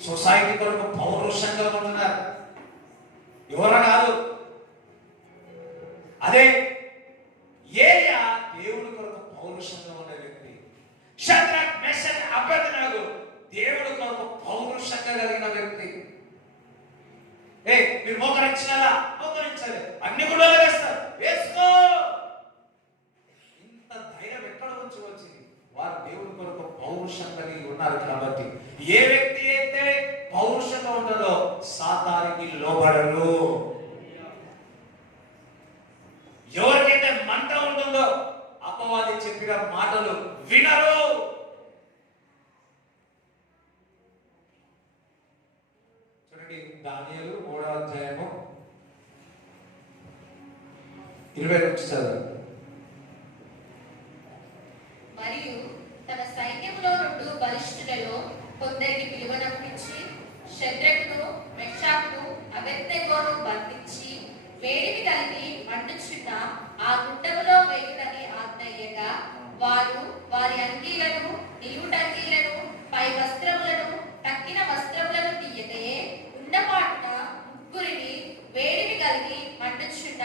సొసైటీ కొరకు పౌరుషంగా ఉంటున్నారు. ఎవరు కాదు, అదే ఏలియా దేవుడి కొరకు పౌరుషంగా ఉన్న వ్యక్తి. షద్రక్ మెషక్ అబేద్నెగో దేవుడి కొరకు పౌరుషంగా కలిగిన వ్యక్తి. మీరు మోకరించారా? మోకరించాలి. అన్ని కూడా వేస్తారు, వేసుకో. ఇంత ధైర్యం ఎక్కడ నుంచి వచ్చింది? వారు దేవుడి కొరకు పౌరుషం కలిగి ఉన్నారు కాబట్టి. ఏ వ్యక్తి అయితే పౌరుషంగా ఉంటాడో మాటలతో సాతానికి లోబడరు. ఎవరికైతే మంట ఉంటుందో అపవాది చెప్పిన మాటలు వినరు. చూడండి, దానియేలు 3వ అధ్యాయము 20 నుంచి చదవండి. మరియు తన సైన్యములో నుండి బలిష్ఠులలో కొందరికి పిలువనంపించి శద్రకును మెషాకును అబేద్నెగోను బంధించి వేడిమి కలిగి మండుచున్న ఆ గుండములో వేయుడని ఆజ్ఞయ్యగా వారు వారి అంగీలను నిలువుటంగీలను పై వస్త్రములను తక్కిన వస్త్రములను తీయకయే ఉన్నపాటున ముగ్గురిని వేడిమి కలిగి మండుచున్న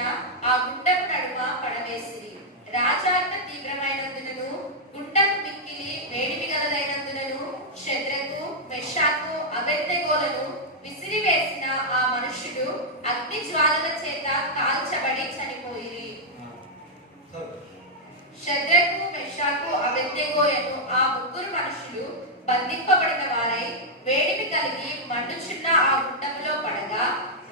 ఆ గుండము నడుమ పడవేసిరి. రాజాజ్ఞ తీవ్రమైనందునను గుండము మిక్కిలి వేడిమి గలదైనందునను శద్రకు మెషాకు అబేద్నెగోలను విసిరివేసిన ఆ మనుషుడు అగ్ని జ్వాలల చేత కాల్చబడి చనిపోయిరి. శద్రకు మెషాకు అబేద్నెగోలను ఆ ముగ్గురు మనుషులు బంధింపబడిన వారై వేడిమి కలిగి మండుచున్న ఆ గుండములో పడగా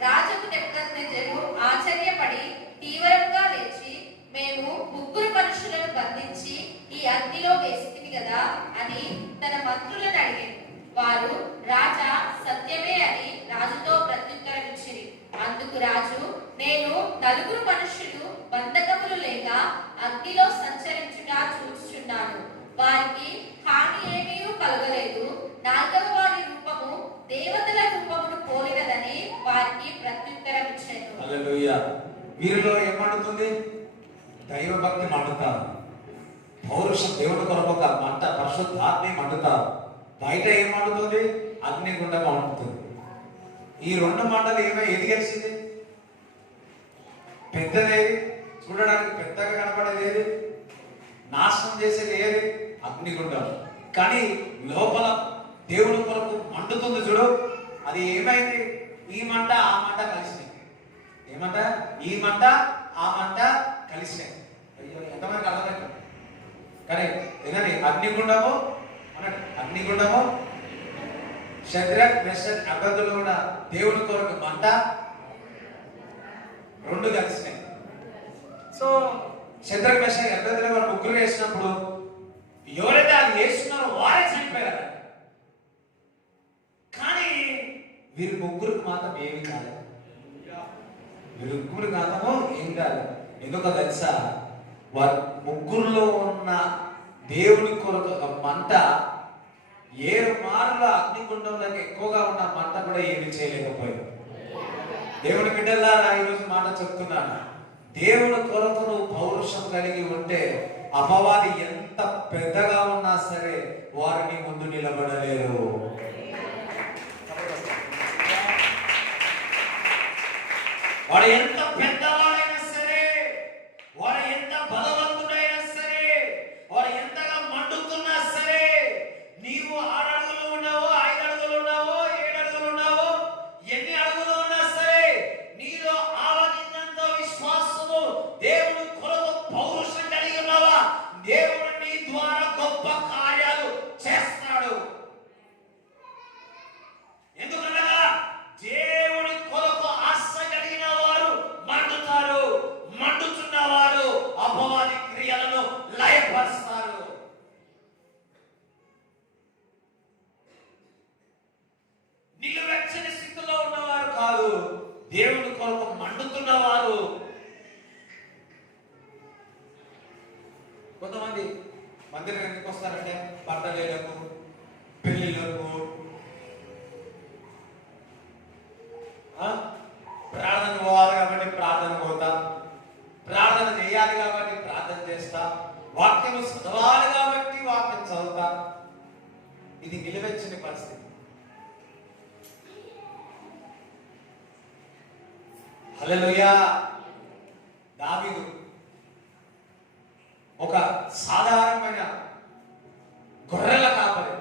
రాజుకు నెబుకద్నెజరు ఆశ్చర్యపడి తీవ్రంగా లేచి, మేము ముగ్గురు మనుషులను బంధించి ఈ అగ్నిలో వేసితివి కదా అని తన మంత్రులను అడిగాడు. వారు రాజా సత్యమే అని రాజుతో ప్రత్యుత్తరమిచ్చిరి. అందుకు రాజు, నేను 4 మనుషులు బంధకములు లేక అగ్నిలో సంచరించుట చూచుచున్నాను. వారికి హాని ఏమీ కలగలేదు. 4వ వారి రూపము దేవతల రూపమును పోలినదని వారికి ప్రత్యుత్తరమిచ్చాను. హల్లెలూయా. వీరిలో ఏం మండుతుంది? దైవ భక్తి మండుతారు. పౌరుషం, దేవుని కొరకు ఒక మంట, పరిశుద్ధాత్మ మండుతారు. బయట ఏం మండుతుంది? అగ్నిగుండం మండుతుంది. ఈ 2 మంటలు ఏది గెలిచింది? పెద్దదేది? చూడడానికి పెద్దగా కనపడేది, నాశనం చేసేది ఏది? అగ్నిగుండం. కానీ లోపల దేవుని కొరకు మండుతుంది చూడు, అది ఏమైంది? ఈ మంట ఆ మంట కలిసినాయి. ఏమంట? ఈ మంట ఆ మంట కలిసినాయి. అయ్యో, ఎంతమందికి అర్థమవుతుంది? కానీ ఏదని అగ్నిగుండము అన్నట్టు, అగ్నిగుండము శద్రక్ మెషక్ అబేద్నెగోలు కూడా దేవుని కొరకు మంట 2 కలిసినాయి. సో శద్రక్ మెషక్ అబేద్నెగోలు ముగ్గురు వేసినప్పుడు ఎవరైతే అది వేస్తున్నారో వారే చనిపోయారు. కానీ వీరి ముగ్గురికి మాత్రం ఏమి కాలేదు. వీరి ముగ్గురు మాత్రము ఏం కాలేదు. ఎందుకో తెలుసా? వారి ముగ్గురులో ఉన్న దేవుని కొరకు ఒక మంట 7 మార్లు అగ్నిగుండంలోకి ఎక్కువగా ఉన్న మంట కూడా ఏమి చేయలేకపోయింది. దేవుని బిడ్డలారా, ఈరోజు మాట చెప్తున్నాను, దేవుని కొరకు నువ్వు పౌరుషం కలిగి ఉంటే అపవాది ఎంత పెద్దగా ఉన్నా సరే వారిని ముందు నిలబడలేరు. వాడు ఎంత పెద్దవాడైనా సరే, వాడు ఎంత బలవంతుడైనా సరే, వాడు ఎంతగా మండుతున్నా సరే, నీవు 6 అడుగులు ఉన్నావో 5 అడుగులు ఉన్నావో 7 అడుగులు ఉన్నావో ఎన్ని అడుగులు ఉన్నా సరే, నీలో ఆవగిందంత విశ్వాసము, దేవుని కొరకు పౌరుషం కలిగి ఉన్నావా, దేవుడు నీ ద్వారా గొప్ప కార్యాలు చేస్తాడు. ఎందుకనగా దేవుని కొరకు ఆశ కలిగిన వారు మండుతారు. మండుతున్న వారు అపవాది క్రియలను లయపరుస్తారు. నిలువెచ్చని స్థితిలో ఉన్నవారు కాదు, దేవుని కొరకు మండుతున్న వారు. కొంతమంది మందిరం ఎందుకు వస్తారంటే బర్త్డేలకు, పెళ్లిళ్లకు, ప్రార్థన పోవాలి కాబట్టి ప్రార్థన పోతా, ప్రార్థన చేయాలి కాబట్టి ప్రార్థన చేస్తా, వాక్యం చదవాలి కాబట్టి వాక్యం చదువుతా. ఇది నిలువెచ్చని పరిస్థితి. హల్లెలూయా. దావీదు ఒక సాధారణమైన గొర్రెల కాపరి,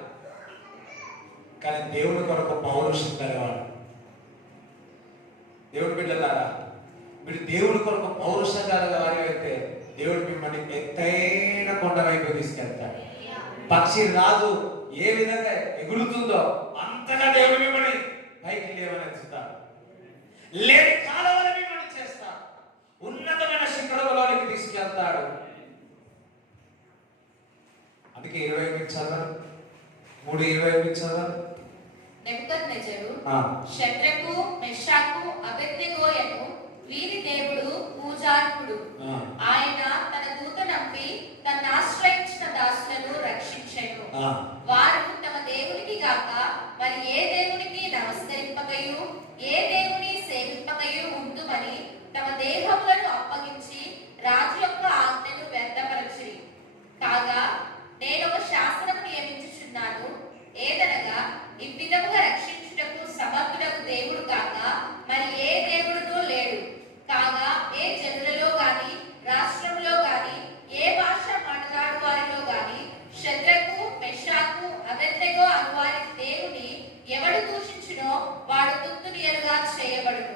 కానీ దేవుని కొరకు పౌరుషం కలిగాడు. దేవుడి బిడ్డలారా, మీరు దేవుడి కొరకు పౌరుషం కలిగేవారు అయితే దేవుడు మిమ్మల్ని ఎత్తైన కొండ వైపు తీసుకెళ్తాడు. పక్షి రాజు ఏ విధంగా ఎగురుతుందో అంతగా దేవుడు మిమ్మల్ని పైకి లేవనెత్తుతాడు, లేని కాలవలని మనం చేస్తాడు, ఉన్నతమైన శిఖరంలోనికి తీసుకెళ్తాడు. అందుకే 20 చదవరు, 3:20 చదవరు. నెబుకద్నెజరు షద్రకు మెషాకు అబేద్నెగోయను వీరి దేవుడు పూజార్హుడు. ఆయన తన దూత నంపి తనను ఆశ్రయించిన దాసులను రక్షించెను. వారు తమ దేవునికి గాక మరి ఏ దేవునికి నమస్కరింపకయు ఏ దేవుని సేవింపకయు ఉంటుమని తమ దేహములను అప్పగించి రాజు యొక్క ఆజ్ఞను వ్యర్థపరచిరి. కాగా నేను ఒక శాసనము నియమించుచున్నాను, ఏదనగా ఈ విధముగా రక్షించుటకు సమర్థుడకు దేవుడు కాక మరి ఏ దేవుడునూ లేడు. కాగా ఏ జనులలో గాని రాష్ట్రంలో గాని ఏ భాష మాట్లాడు వారిలో గాని షద్రకు మెషాకు అబేద్నెగో అను వారి దేవుని ఎవడు దూషించునో వాడు తుత్తునియలుగా చేయబడును.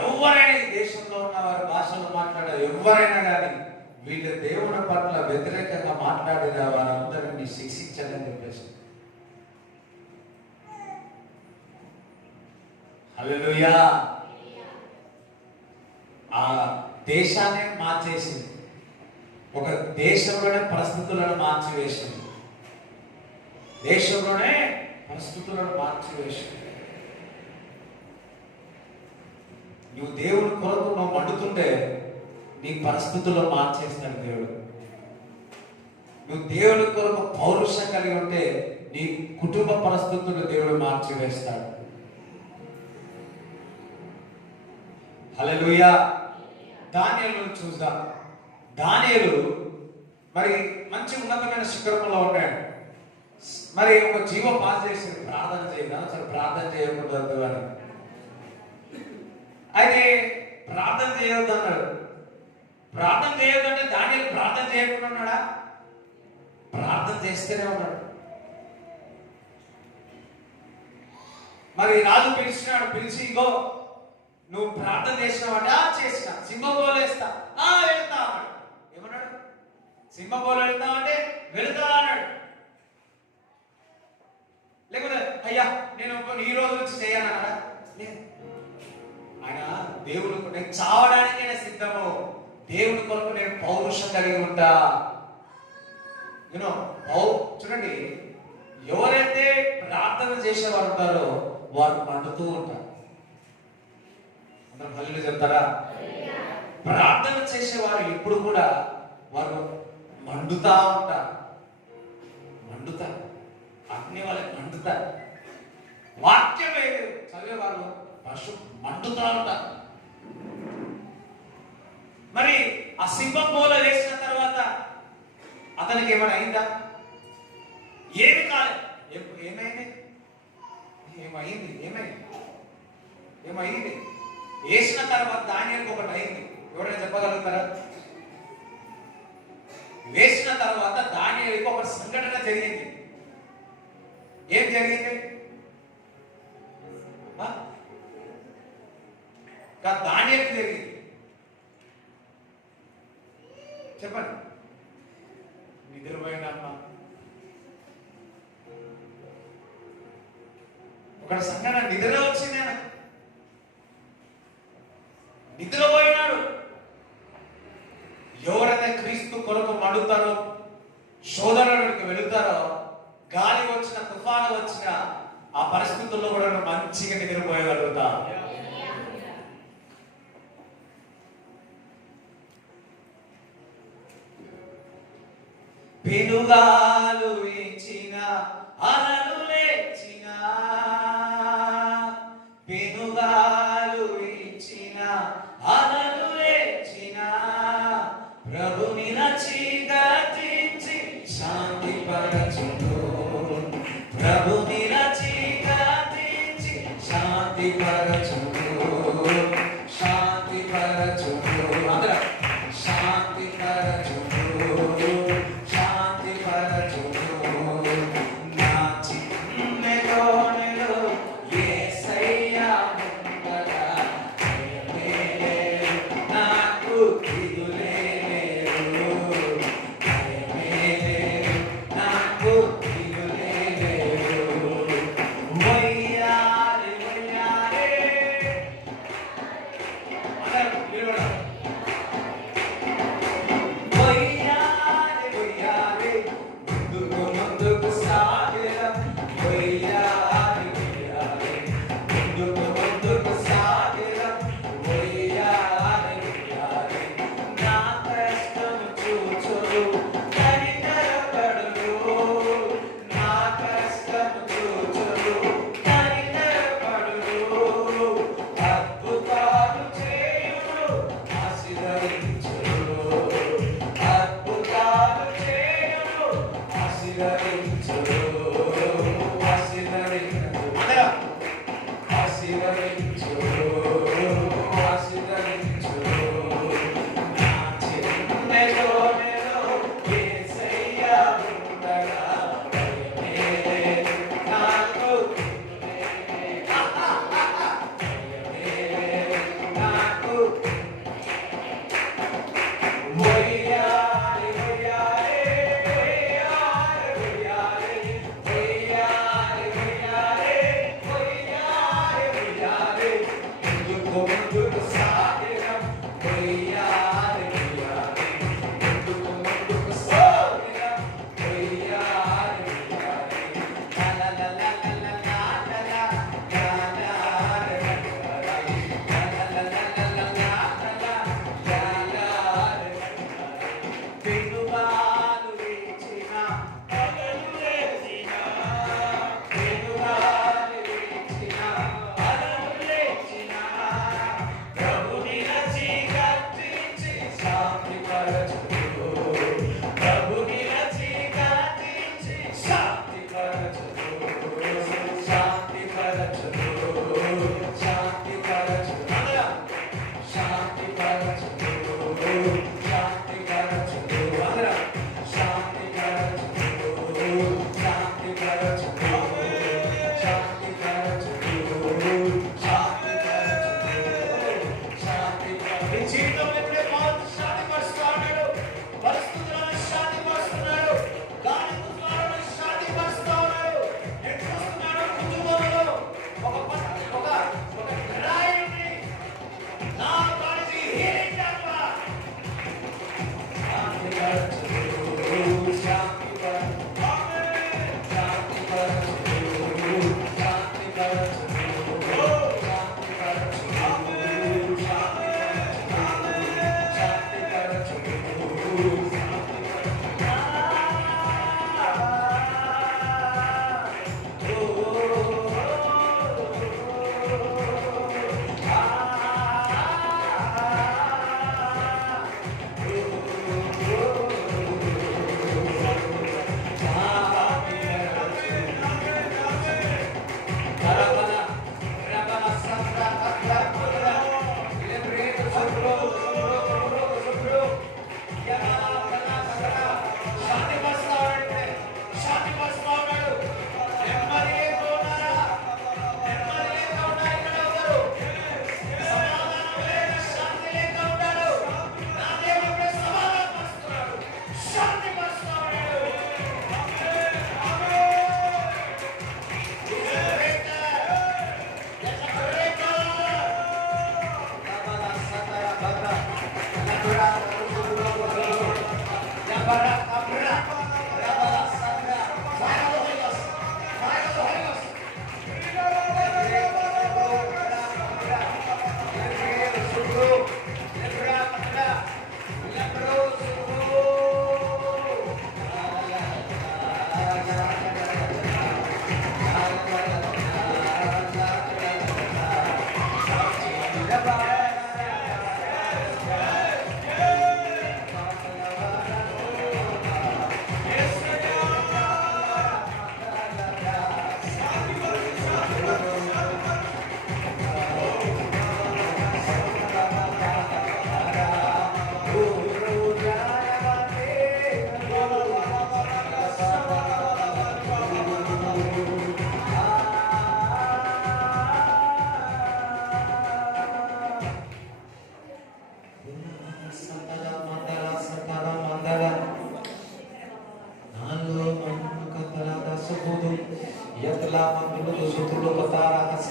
ఎవరైనా ఈ దేశంలో ఉన్న వారి భాషలు మాట్లాడే ఎవరైనా కానీ వీళ్ళ దేవుని పట్ల వ్యతిరేకంగా మాట్లాడిన వారందరినీ శిక్షించాలని చెప్పేసి హల్లెలూయా. ఆ దేశాన్ని మార్చేసింది, ఒక దేశంలోనే పరిస్థితులను మార్చివేసింది, దేశంలోనే పరిస్థితులను మార్చివేసింది. నువ్వు దేవుడి కొరకు నువ్వు మండుతుంటే నీ పరిస్థితుల్లో మార్చేస్తాడు దేవుడు. నువ్వు దేవుడి కొరకు పౌరుషం కలిగి ఉంటే నీ కుటుంబ పరిస్థితులు దేవుడు మార్చివేస్తాడు. హల్లెలూయా. దానియేలును చూద్దాం. దానియేలు మరి మంచి ఉన్నతమైన శిఖరంలో ఉన్నాడు. మరి ఒక జీవం పాస్ చేసి ప్రార్థన చేయదా, సరే ప్రార్థన చేయకూడదు అని. అయితే ప్రార్థన చేయొద్దు అన్నాడు. ప్రార్థన చేయొద్దంటే దానియేలు ప్రార్థన చేయకుండా ఉన్నాడా? ప్రార్థన చేస్తూనే ఉన్నాడు. మరి రాజు పిలిచినాడు, పిలిచి ఇగో నువ్వు ప్రార్థన చేసినావంటే చేసిన సింహపోలు వేస్తా వెళ్తా అన్నాడు. ఏమన్నాడు? సింహపోలు వెళ్తా అంటే వెళుతా అన్నాడు. లేకపోతే అయ్యా నేను ఈ రోజు నుంచి చేయనన్నాడా? ఆయన దేవుడు నేను చావడానికి నేను సిద్ధము, దేవుడి కొరకు నేను పౌరుషం కలిగి ఉంటా. యూనో చూడండి, ఎవరైతే ప్రార్థన చేసేవారు ఉంటారో వారు మండుతూ ఉంటారు. అందరూ హల్లెలూయా చెప్తారా? ప్రార్థన చేసేవారు ఎప్పుడు కూడా వారు మండుతా ఉంటారు. మండుతారు, అగ్ని వాళ్ళకి మండుతారు. వాక్యం చదివేవారు పశు మండుతా ఉంటారు. మరి ఆ సింహం పోల వేసిన తర్వాత అతనికి ఏమైనా అయిందా? ఏమి కాలేదు. ఏమైంది? ఏమైంది? ఏమైంది? వేసిన తర్వాత దానియేలుకు ఒకటి అయింది. ఎవరైనా చెప్పగలుగుతారా? వేసిన తర్వాత దానియేలుకు ఒక సంఘటన జరిగింది. ఏం జరిగింది? దానియేలుకు జరిగింది. చెప్పండి. నిద్రపోయినమ్మా ఒక సంఘటన, నిద్ర వచ్చింది, నిద్రపోయినాడు. ఎవరైతే క్రీస్తు కొరకు మండుతారో, శోధనలోకి వెళుతారో, గాలి వచ్చిన తుఫాను వచ్చిన ఆ పరిస్థితుల్లో కూడా మంచిగా నిద్రపోయగలుగుతా. పెనుగాలు వీచిన అలలు లేచిన, పెనుగాలు వీచిన అలలు లేచిన, ప్రభు నిలచి గతించి శాంతి పరచును, ప్రభు నిలచి గతించి శాంతి పరచును, శాంతి పరచును, అందరూ శాంతి పరచును, శాంతి పరచును. నా చిన్నెలోనిలో యేసయ్యా ఉండగా భయమే లేదు, నాకు దిగులే లేదు, భయమే లేదు, నాకు దిగులే లేదు.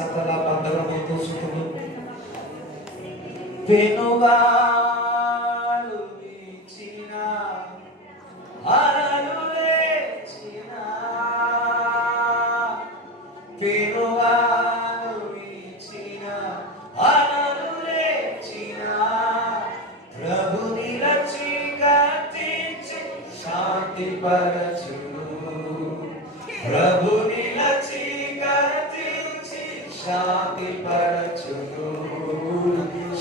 సకల బంధనముతో సుతులు పెనుగాలు వీచిన అలలు లేచిన పెనుగాలు వీచిన అలలు లేచిన ప్రభుని రక్షించి శాంతి పరచును ప్రభుని రక్షించి శాంతి పరచును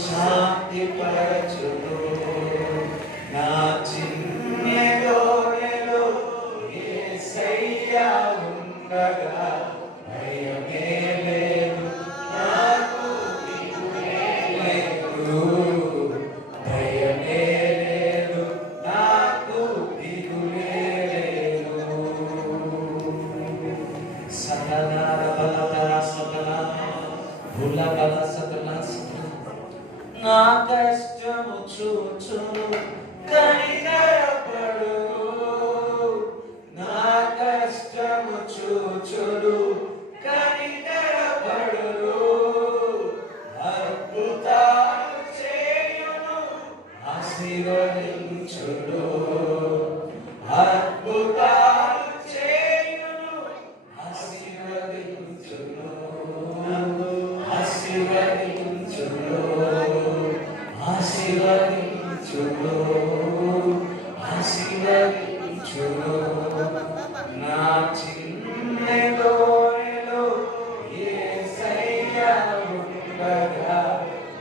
శాంతి పరచును నా చిన్నెలో యేసయ్యా ఉండగా భయమే లేదు నాకు దిగులే లేదు భయమే లేదు నాకు దిగులే లేదు సకల బల సకల భుల బల సకల నా కష్టము చూచును కనికరపడు నా కష్టము చూచును కనికరపడు అద్భుతాలు చేయును ఆశీర్వదించును అద్భుతాలు చేయును ఆశీర్వదించును ఆశీర్వదించును ఆశీర్వదించును ఆశీర్వదించును నా చిన్నెలో యేసయ్యా ఉండగా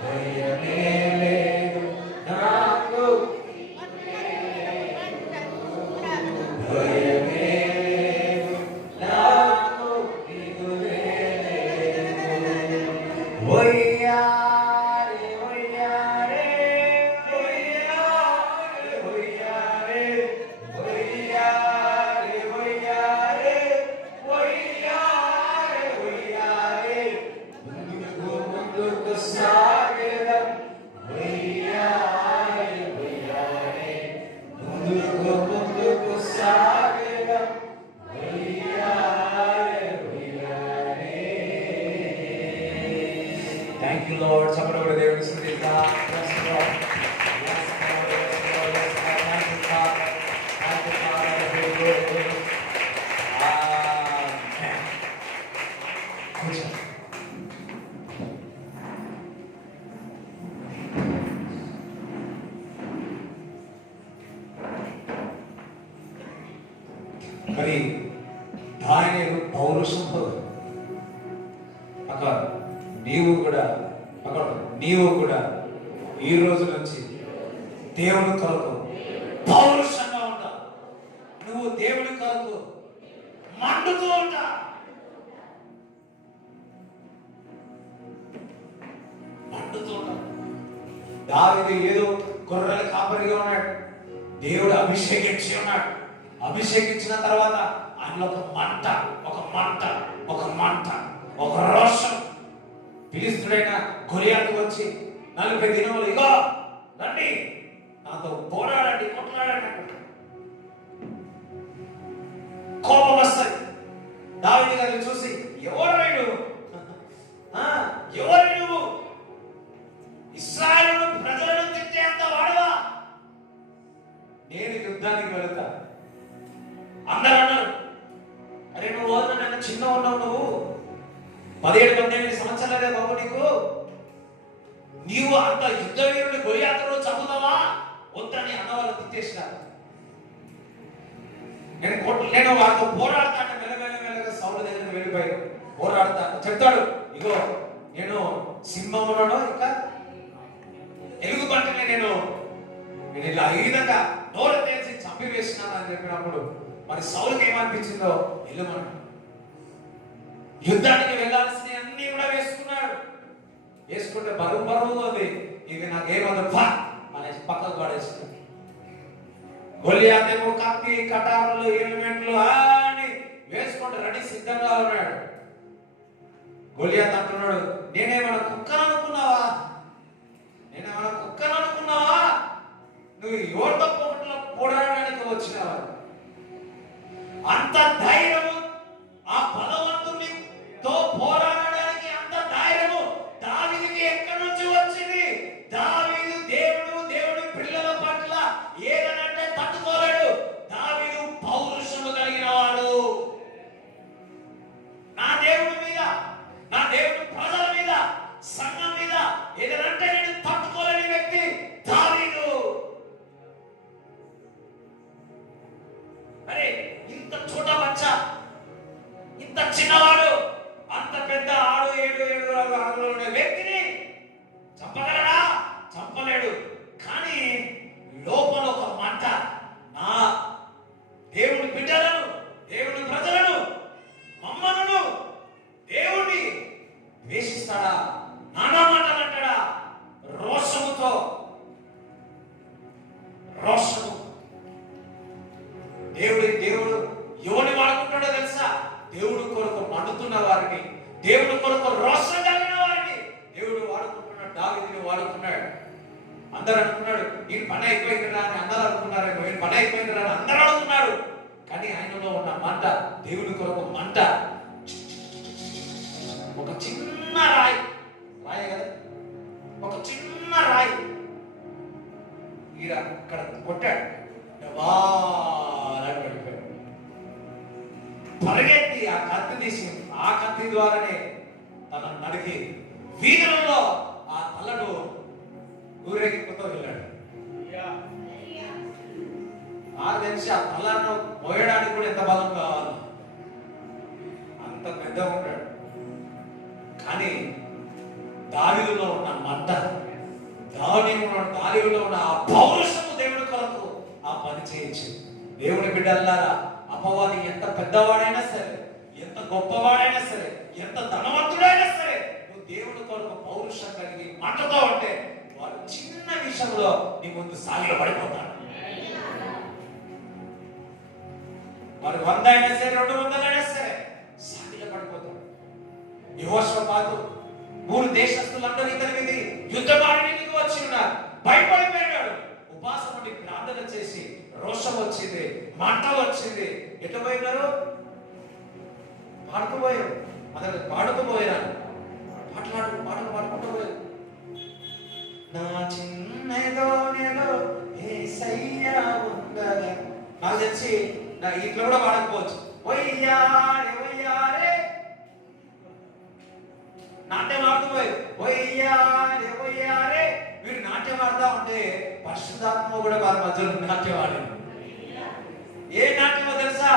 భయమే లేదు నాకు భయమే లేదు నాకు దిగులే లేదు ఒయ్యారే ఒయ్యారే ఒయ్యారే ఒయ్యారే ఒయ్యారే ఒయ్యారే ఒయ్యారే ముందుకు సాగెదం ఒయ్యారే ఒయ్యారే ముందుకు సాగెదం ఒయ్యారే ఒయ్యారే థ్యాంక్ యూ లార్డ్ చప్పట్లు దేవుని స్తుతిద్దాం Bless the Lord. Bless the Lord. Bless the Lord. Bless the Lord. Thank you, Father. Thank you, Father. Thank you, Lord. Amen. కూర్చో. మరి దానియేలు పౌరుషం పొందు అక్కడ నీవు కూడా ఈ రోజు నుంచి దేవుని కొరకు పౌరుషంగా ఉంటా నువ్వు దేవుని కొరకు మండుతూ ఉంటా మండుతూ ఉంటా దావీదు ఏదో గొర్రెల కాపరిగా ఉన్నాడు దేవుడు అభిషేకించి ఉన్నాడు అభిషేకించిన తర్వాత ఆయనలో ఒక మంట ఒక రోషం ఫిలిష్తీయుడైన గొలియాతు వచ్చి 40 దినములు ఇగో రండి నాతో పోరాడండి కొట్లాడండి కోపం వస్తుంది దావీదు గారిని చూసి ఎవరు నువ్వు ఇశ్రాయేలు ప్రజలను తిట్టేంత వాడవా నేను యుద్ధానికి వెళుతా అందరూ అన్నారు అరే నువ్వు నన్ను చిన్న ఉన్నావు నువ్వు 17-18 సంవత్సరాలే బాబు నీవు అంత యుద్ధ వీరుని గొలియాతును చంపుతావా వద్దని అన్నవాళ్ళు తిట్టేసినారు నేను వారితో పోరాడతాను మెల్లగా సౌలు దగ్గరికి వెళ్ళిపోయి పోరాడతాను చెప్తాడు ఇగో నేను సింహములను ఇంకా ఎలుగుబంటిని నేను ఇలా ఈ విధంగా నోరు తెరిచి చంపివేసినాను అని చెప్పినప్పుడు మరి సౌలుకి ఏమనిపించిందో వెళ్ళమన్నాడు యుద్ధానికి వెళ్ళాల్సిన అన్ని కూడా వేసుకుంటే బరువు ఉంది ఇది నాకేమన్నా అనేసి పక్కకు పడేస్తుంది గొలియాతేమో కత్తి కటారులు ఎలిమెంట్లు అని వేసుకుంటే రెడీ సిద్ధంగా ఉన్నాడు గొలియాత్ అంటున్నాడు నేనేమైనా కుక్కను అనుకున్నావా నువ్వు ఎవరితో పోరాడడానికి వచ్చినావా అంత ధైర్యము ఆ బలవంతునితో పోరాడడానికి అంత రంగులో ఉండే వ్యక్తిని చంపగలడా? చంపలేడు. కానీ లోపల ఒక మంట, నా దేవుని బిడ్డలను, దేవుని ప్రజలను, మమ్మలను దేవుణ్ణి ద్వేషిస్తాడా? నానా మాటలు అంటాడా? రోషముతో, రోషము. దేవుడు ఎవరిని వాడుకుంటాడో తెలుసా? దేవుడు కొరకు మండుతున్న వారిని, దేవుడు కొరకు రోషం కలిగిన వారిని దేవుడు వాడుకుంటున్నాడు. దావీదుని వాడుకున్నాడు. అందరూ అనుకున్నాడు ఈ పని అయిపోయిందిరా అని అందరూ అనుకున్నారేమో, ఈ పని అయిపోయిందిరా అని అందరూ అనుకున్నాడు. కానీ ఆయనలో ఉన్న మంట, దేవుడి కొరకు మంట. ఒక చిన్న రాయి కదా, ఒక చిన్న రాయి అక్కడ కొట్టాడు, పడిపోయాడు. పరిగెత్తి ఆ కత్తి తీసి, ఆ కత్తి ద్వారానే తన నడికి వీధులలో ఆ తలను ఊరేగిపోతూ వెళ్ళాడు. నాకు తెలిసి ఆ తలను మోయడానికి కూడా ఎంత బలం కావాలి, అంత పెద్దగా ఉంటాడు. కానీ దావీదులో ఉన్న మంట, దావీదులో ఉన్న ఆ పౌరుషము దేవుడి కొరకు ఆ పని చేయొచ్చు. దేవుని బిడ్డలారా, అపవాది ఎంత పెద్దవాడైనా సరే, ఎంత గొప్పవాడైనా సరే, ఎంత ధనవంతుడైనా సరే, నువ్వు దేవుడి కొరకు పౌరుషం కలిగి మంటతో ఉంటే వాడు చిన్న విషయంలో నీ ముందు సాగిలో పడిపోతాడు. వాడు 100 అయినా సరే, 200 అయినా సరే సాగిలో పడిపోతాడు. యెహోషాపాతు 3 దేశస్తులందరూ ఇతని మీద యుద్ధమాడడానికి వచ్చి ఉన్నారు. భయపడిపోయినాడు. ఉపాసం నుండి ప్రార్థన చేసి రోషం వచ్చింది, మంట వచ్చింది. ఎటు పోయినారు? పాడుకుపోయారు. అతను పాడుకుపోయినారు. పాడుకుంటూ పోయారు. నా చిన్నదోనెలో యేసయ్యా ఉందని. నాకు తెలిసి నా ఇంట్లో కూడా పాడకపోవచ్చు. ఒయ్యారే ఒయ్యారే నాట్యం ఆడుతుపోయారు. ఒయ్యారే ఒయ్యారే. వీడు నాట్యం ఆడుతూ ఉంటే పరిశుద్ధాత్మ కూడా వారి మధ్యలో నాట్యం ఆడింది. ఏ నాట్యమో తెలుసా?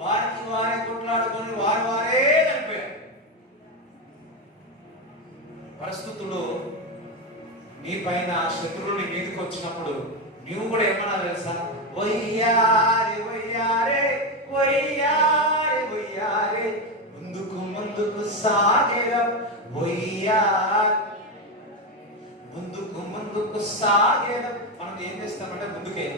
వారికి వారే కొట్లాడుకొని వారే చనిపోయారు. పరిస్థితులు నీ పైన, శత్రువులు నీ మీదకి వచ్చినప్పుడు నువ్వు కూడా ఏమన్నా తెలుసా? ఒయ్యారే ఒయ్యారే ఒయ్యారే ఒయ్యారే, ముందుకు ముందుకు సాగెరం ఒయ్యారే, ముందుకు ముందుకు సాగెరం. మనం ఏం చేస్తామంటే ముందుకే.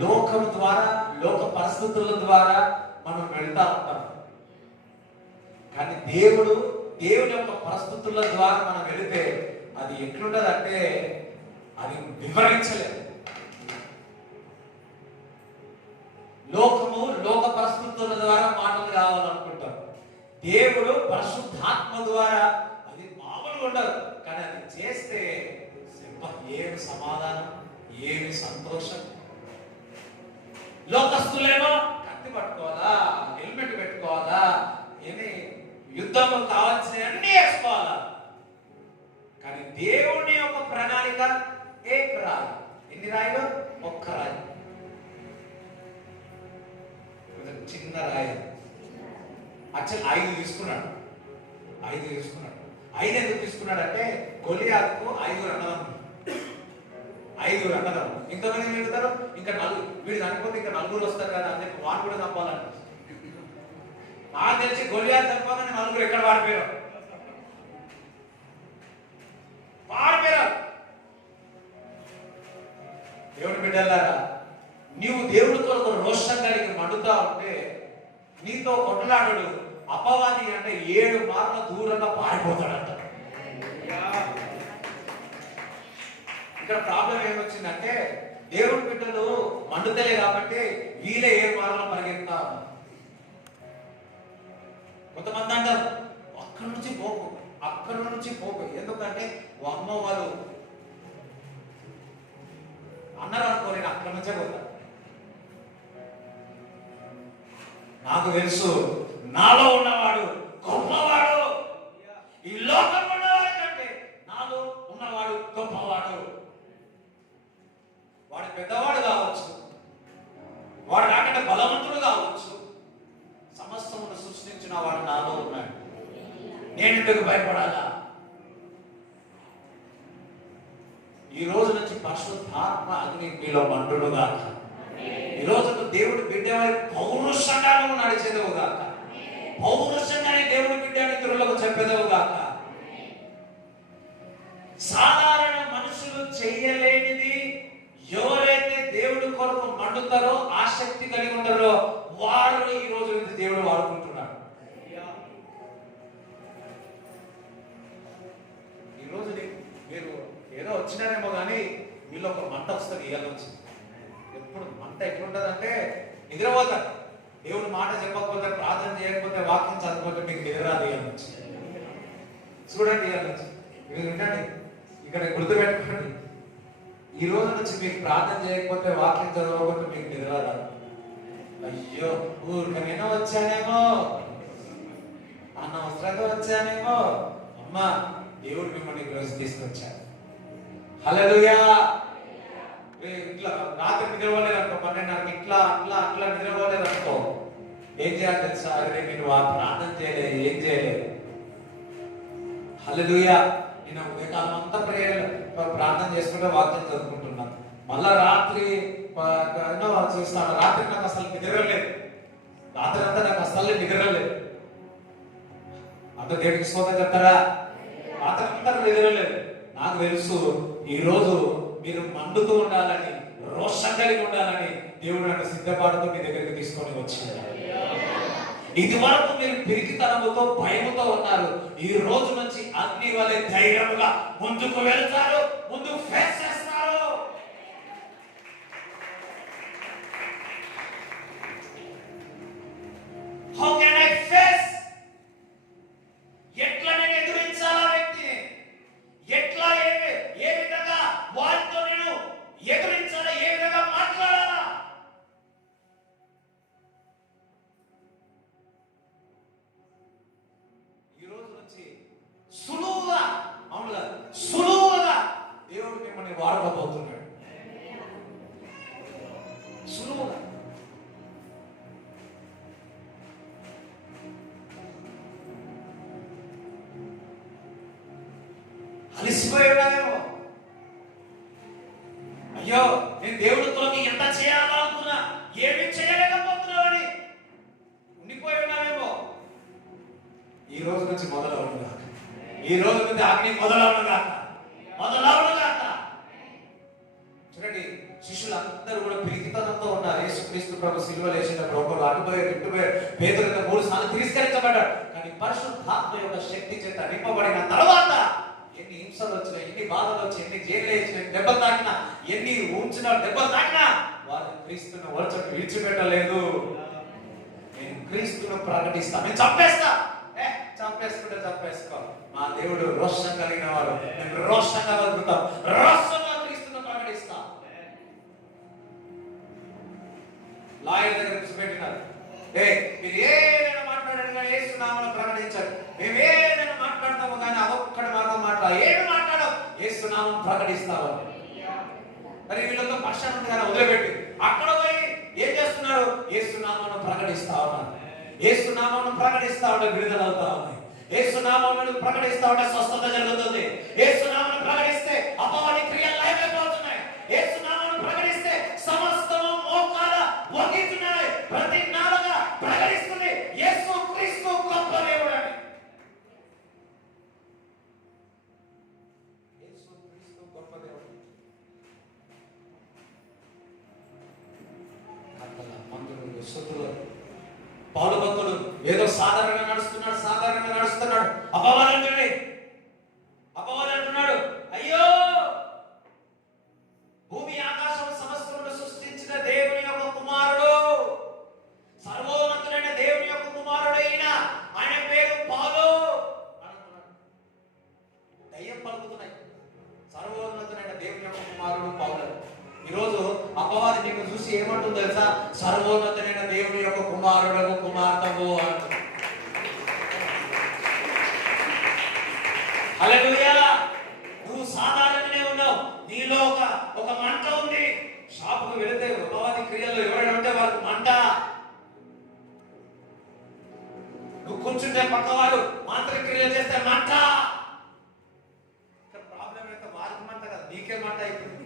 లోకము ద్వారా, లోక పరిస్థితుల ద్వారా మనం వెళ్తా ఉంటాం. కానీ దేవుని యొక్క పరిస్థితుల ద్వారా మనం వెళితే అది ఎట్లుంటది అంటే అది వివరించలేదు. లోకము, లోక పరిస్థితుల ద్వారా మాటలు కావాలనుకుంటాం. దేవుడు పరిశుద్ధాత్మ ద్వారా అది మామూలుగా ఉండదు. కానీ అది చేస్తే ఏమి సమాధానం, ఏమి సంతోషం. లోకస్తులేమో కత్తి పట్టుకోవాలా, హెల్మెట్ పెట్టుకోవాలా, ఏమి యుద్ధము కావాల్సిన అన్ని వేసుకోవాలా. కానీ దేవుని యొక్క ప్రణాళిక ఏక రాయి. ఎన్ని రాయిలు? ఒక్క రాయి, చిన్న రాయి. యాక్చువల్ 5 తీసుకున్నాడు. 5 ఎందుకు తీసుకున్నాడు అంటే గొలియాతుకు 5 అన్నదమ్ములు. 5 అన్నదమ్ములు. ఇంతమంది మిగులుతారు, ఇంకా 4. వీడు చనిపోతే ఇంకా 4 వస్తారు కదా అని చెప్పి వాడు కూడా చంపాలంట. నాకు తెలిసి గొలియాతు చనిపోగానే 4 ఎక్కడ పాడిపోయారు. దేవుని బిడ్డలారా, నీవు దేవుడి కొరకు రోషం కలిగి మండుతా ఉంటే నీతో కొట్లాడు అపవాది అంటే 7 మార్ల దూరంగా పారిపోతాడంట. ఇక్కడ ప్రాబ్లం ఏమొచ్చిందంటే దేవుడి బిడ్డలు మండుతలే కాబట్టి వీళ్ళే 7 మార్లు పరిగెత్తా ఉన్నారు. కొంతమంది అంటారు అక్కడి నుంచి పోకు. ఎందుకంటే అమ్మ వాళ్ళు అన్నారు అనుకో, నేను అక్కడి నుంచే పోతా. నాకు తెలుసు నాలో ఉన్నవాడు గొప్పవాడు, ఈ లోకంలో ఉన్నవాడి కంటే నాలో ఉన్నవాడు గొప్పవాడు. వాడు పెద్దవాడు కావచ్చు, వాడు నాకంటే బలవంతుడు కావచ్చు, సమస్తమును సృష్టించిన వాడు నాలో ఉన్నాడు. నేను ఎందుకు భయపడాలా? ఈ రోజు నుంచి పరిశుద్ధాత్మ అగ్ని మీలో మండును గాక. ఈ రోజు దేవుడి బిడ్డ పౌరుషంగా నువ్వు నడిచేదవు గాక. పౌరుషంగానే దేవుడి బిడ్డ ఇతరులకు చెప్పేదవు గాక. సాధారణ మనుషులు చెయ్యలేనిది ఎవరైతే దేవుడి కొరకు మండుతారో, ఆసక్తి కలిగి ఉంటారో, వారు ఈ రోజు నుంచి దేవుడు వాడుకుంటున్నాడు. ఈ రోజు మీరు ఏదో వచ్చినారేమో కానీ మీలో ఒక మంట వస్తుంది. ఇవాళ నుంచి ఎప్పుడు మంట ఎట్లుంటది అంటే నిద్రపోతారు. దేవుడు మాట చెప్పకపోతే, ప్రార్థన చేయకపోతే, వాక్యం చదవకపోతే మీకు నిద్ర రాదు. ఇవాళ నుంచి చూడండి, ఇవాళ నుంచి మీరు వినండి, ఇక్కడ గుర్తుపెట్టుకోండి. ఈ రోజు నుంచి మీకు ప్రార్థన చేయకపోతే, వాక్యం చదవకపోతే మీకు నిద్ర రాదు. అయ్యో ఊరికనైనా వచ్చానేమో, అనవసరంగా వచ్చానేమో. అమ్మా, దేవుడు మిమ్మల్ని ఈరోజు తీసుకొచ్చాడు. హల్లెలూయా. ఇట్లా రాత్రి నిద్రపోలేదనుకో, 12:30 ఇట్లా అట్లా అట్లా నిద్రపోలేదనుకో, ఏం చేయాలి తెలుసా? అరే మీరు ప్రార్థన చేయలేదు, ఏం చేయలేదు. హల్లెలూయా. నేను ఉదయకాలం అంతా ప్రార్థన చేసుకుంటే వాక్యం చదువుకుంటున్నాను. మళ్ళా రాత్రి ఎన్నో చూస్తాను. రాత్రి నాకు అసలు నిద్రలేదు, రాత్రి అంతా నాకు అసలు నిద్రలేదు. అంత దేవుడికి స్తోత్రం చెప్తారా? రాత్రి అంతా నిద్రలేదు. నాకు తెలుసు ఈ రోజు మీరు మండుతూ ఉండాలని, రోషం కలిగి ఉండాలని దేవుడు నన్ను సిద్ధపాటుతో మీ దగ్గరికి తీసుకొని వచ్చింది. ఇది వరకు మీరు పిరికితనముతో, భయముతో ఉన్నారు. ఈ రోజు నుంచి అగ్ని వలె ధైర్యముగా ముందుకు వెళ్తారు, ముందుకు ఫేస్ చేస్తారు. How can I face? ఎట్లా నేను ఎదురించాలా వ్యక్తిని? ఎట్లా ఏ విధంగా వారితో నేను ఎదురించాలా? ఏ విధంగా మాట్లాడాలా? ఈ రోజు నుంచి సులువుగా, అవునుగా సులువుగా దేవుడు మిమ్మల్ని వాడకపోతున్నాడు. సులువుగా. అలిసిపోయి ఉన్నామేమో. అయ్యో నేను దేవుడి కొరకు ఎంత చేయాలనుకున్నా ఏమి చేయలేకపోతున్నామని ఉండిపోయి ఉన్నామేమో. ఈ రోజు నుంచి మొదలవునుగా, ఈ రోజు నుంచి అగ్ని మొదలవునుగా, మొదలవునుగా. చూడండి, శిష్యులందరూ కూడా ప్రీతితనంతో ఉన్నారు. యేసుక్రీస్తు ప్రభు సిలువలో వేసినప్పుడు ఒకరు అటుపోయారు, ఇటుపోయారు. పేతురు 3 సార్లు తిరస్కరించబడ్డాడు. కానీ పరిశుద్ధాత్మ యొక్క శక్తి చేత నింపబడిన తర్వాత ఎన్ని హింసలు వచ్చినాయి, ఎన్ని బాధలు వచ్చాయి, ఎన్ని జైలు వేసినా, దెబ్బలు తాకినా, ఎన్ని ఉంచిన దెబ్బలు తాకినా వారు క్రీస్తును వలచకు విడిచిపెట్టలేదు. నేను క్రీస్తును ప్రకటిస్తా, నేను చంపేస్తా. చంపేసుకుంటే చంపేసుకో, మా దేవుడు రోషం కలిగిన వాడు. నేను రోషంగా బతుకుతాం, రోషంగా క్రీస్తును ప్రకటిస్తా. లాయర్ దగ్గర కూర్చోబెట్టినారు. మీరు ఏదైనా మాట్లాడారు కానీ యేసు నామమున ప్రకటించారు. మేము ఏదైనా మాట్లాడతాము కానీ అదొక్కటి మాత్రం మాట్లాడాలి. ఏమి మాట్లాడవు, యేసు నామం ప్రకటిస్తావు. మరి వీళ్ళతో పక్షాన్ని ఉంది కానీ వదిలిపెట్టి అక్కడ పోయి ఏం చేస్తున్నారు? యేసు నామమును ప్రకటిస్తా ఉన్నారు. యేసు నామమును ప్రకటిస్తా ఉంటే విడుదల అవుతా ఉన్నాయి. యేసు నామమును ప్రకటిస్తా ఉంటే స్వస్థత జరుగుతుంది. యేసు నామమును ప్రకటిస్తే అపవాది క్రియలు లయమైపోతున్నాయి. యేసు నామమును ప్రకటిస్తే సమస్తము మోకాల వంగిస్తున్నాయి. ప్రతి నాలుక ప్రకటిస్తుంది యేసు క్రీస్తు గొప్ప దేవుడు అని. యేసు క్రీస్తు గొప్ప దేవుడు. అక్కడ మందులు, సుతులు, పౌలు భక్తుడు ఏదో సాధారణంగా నడుస్తున్నాడు. అపవాది అంటున్నాడు, అయ్యో భూమి ఆకాశం సమస్తమును సృష్టించిన దేవుని యొక్క కుమారుడు, సర్వోన్నతుడైన దేవుని యొక్క కుమారుడు ఆయన పేరు పౌలు అంటున్నాడు. దయ్యం పలుకుతున్నాయి, సర్వోన్నతుడైన దేవుని యొక్క కుమారుడు పౌలు. ఈరోజు అపవాది నీకు చూసి ఏమంటుందో తెలుసా? సర్వోన్నతుడైన దేవుని యొక్క కుమారుడవు, కుమార్తెవు అంటుంది. హల్లెలూయా. నువ్వు సాధారణంగానే ఉన్నావు, నీలో ఒక మంట ఉంది, కూర్చుంటే పక్కవారు మాంత్రిక్రియలు చేస్తే మంట. ఇక్కడ ప్రాబ్లం అయితే వారికి మంట కదా, నీకే మంట అయిపోయింది.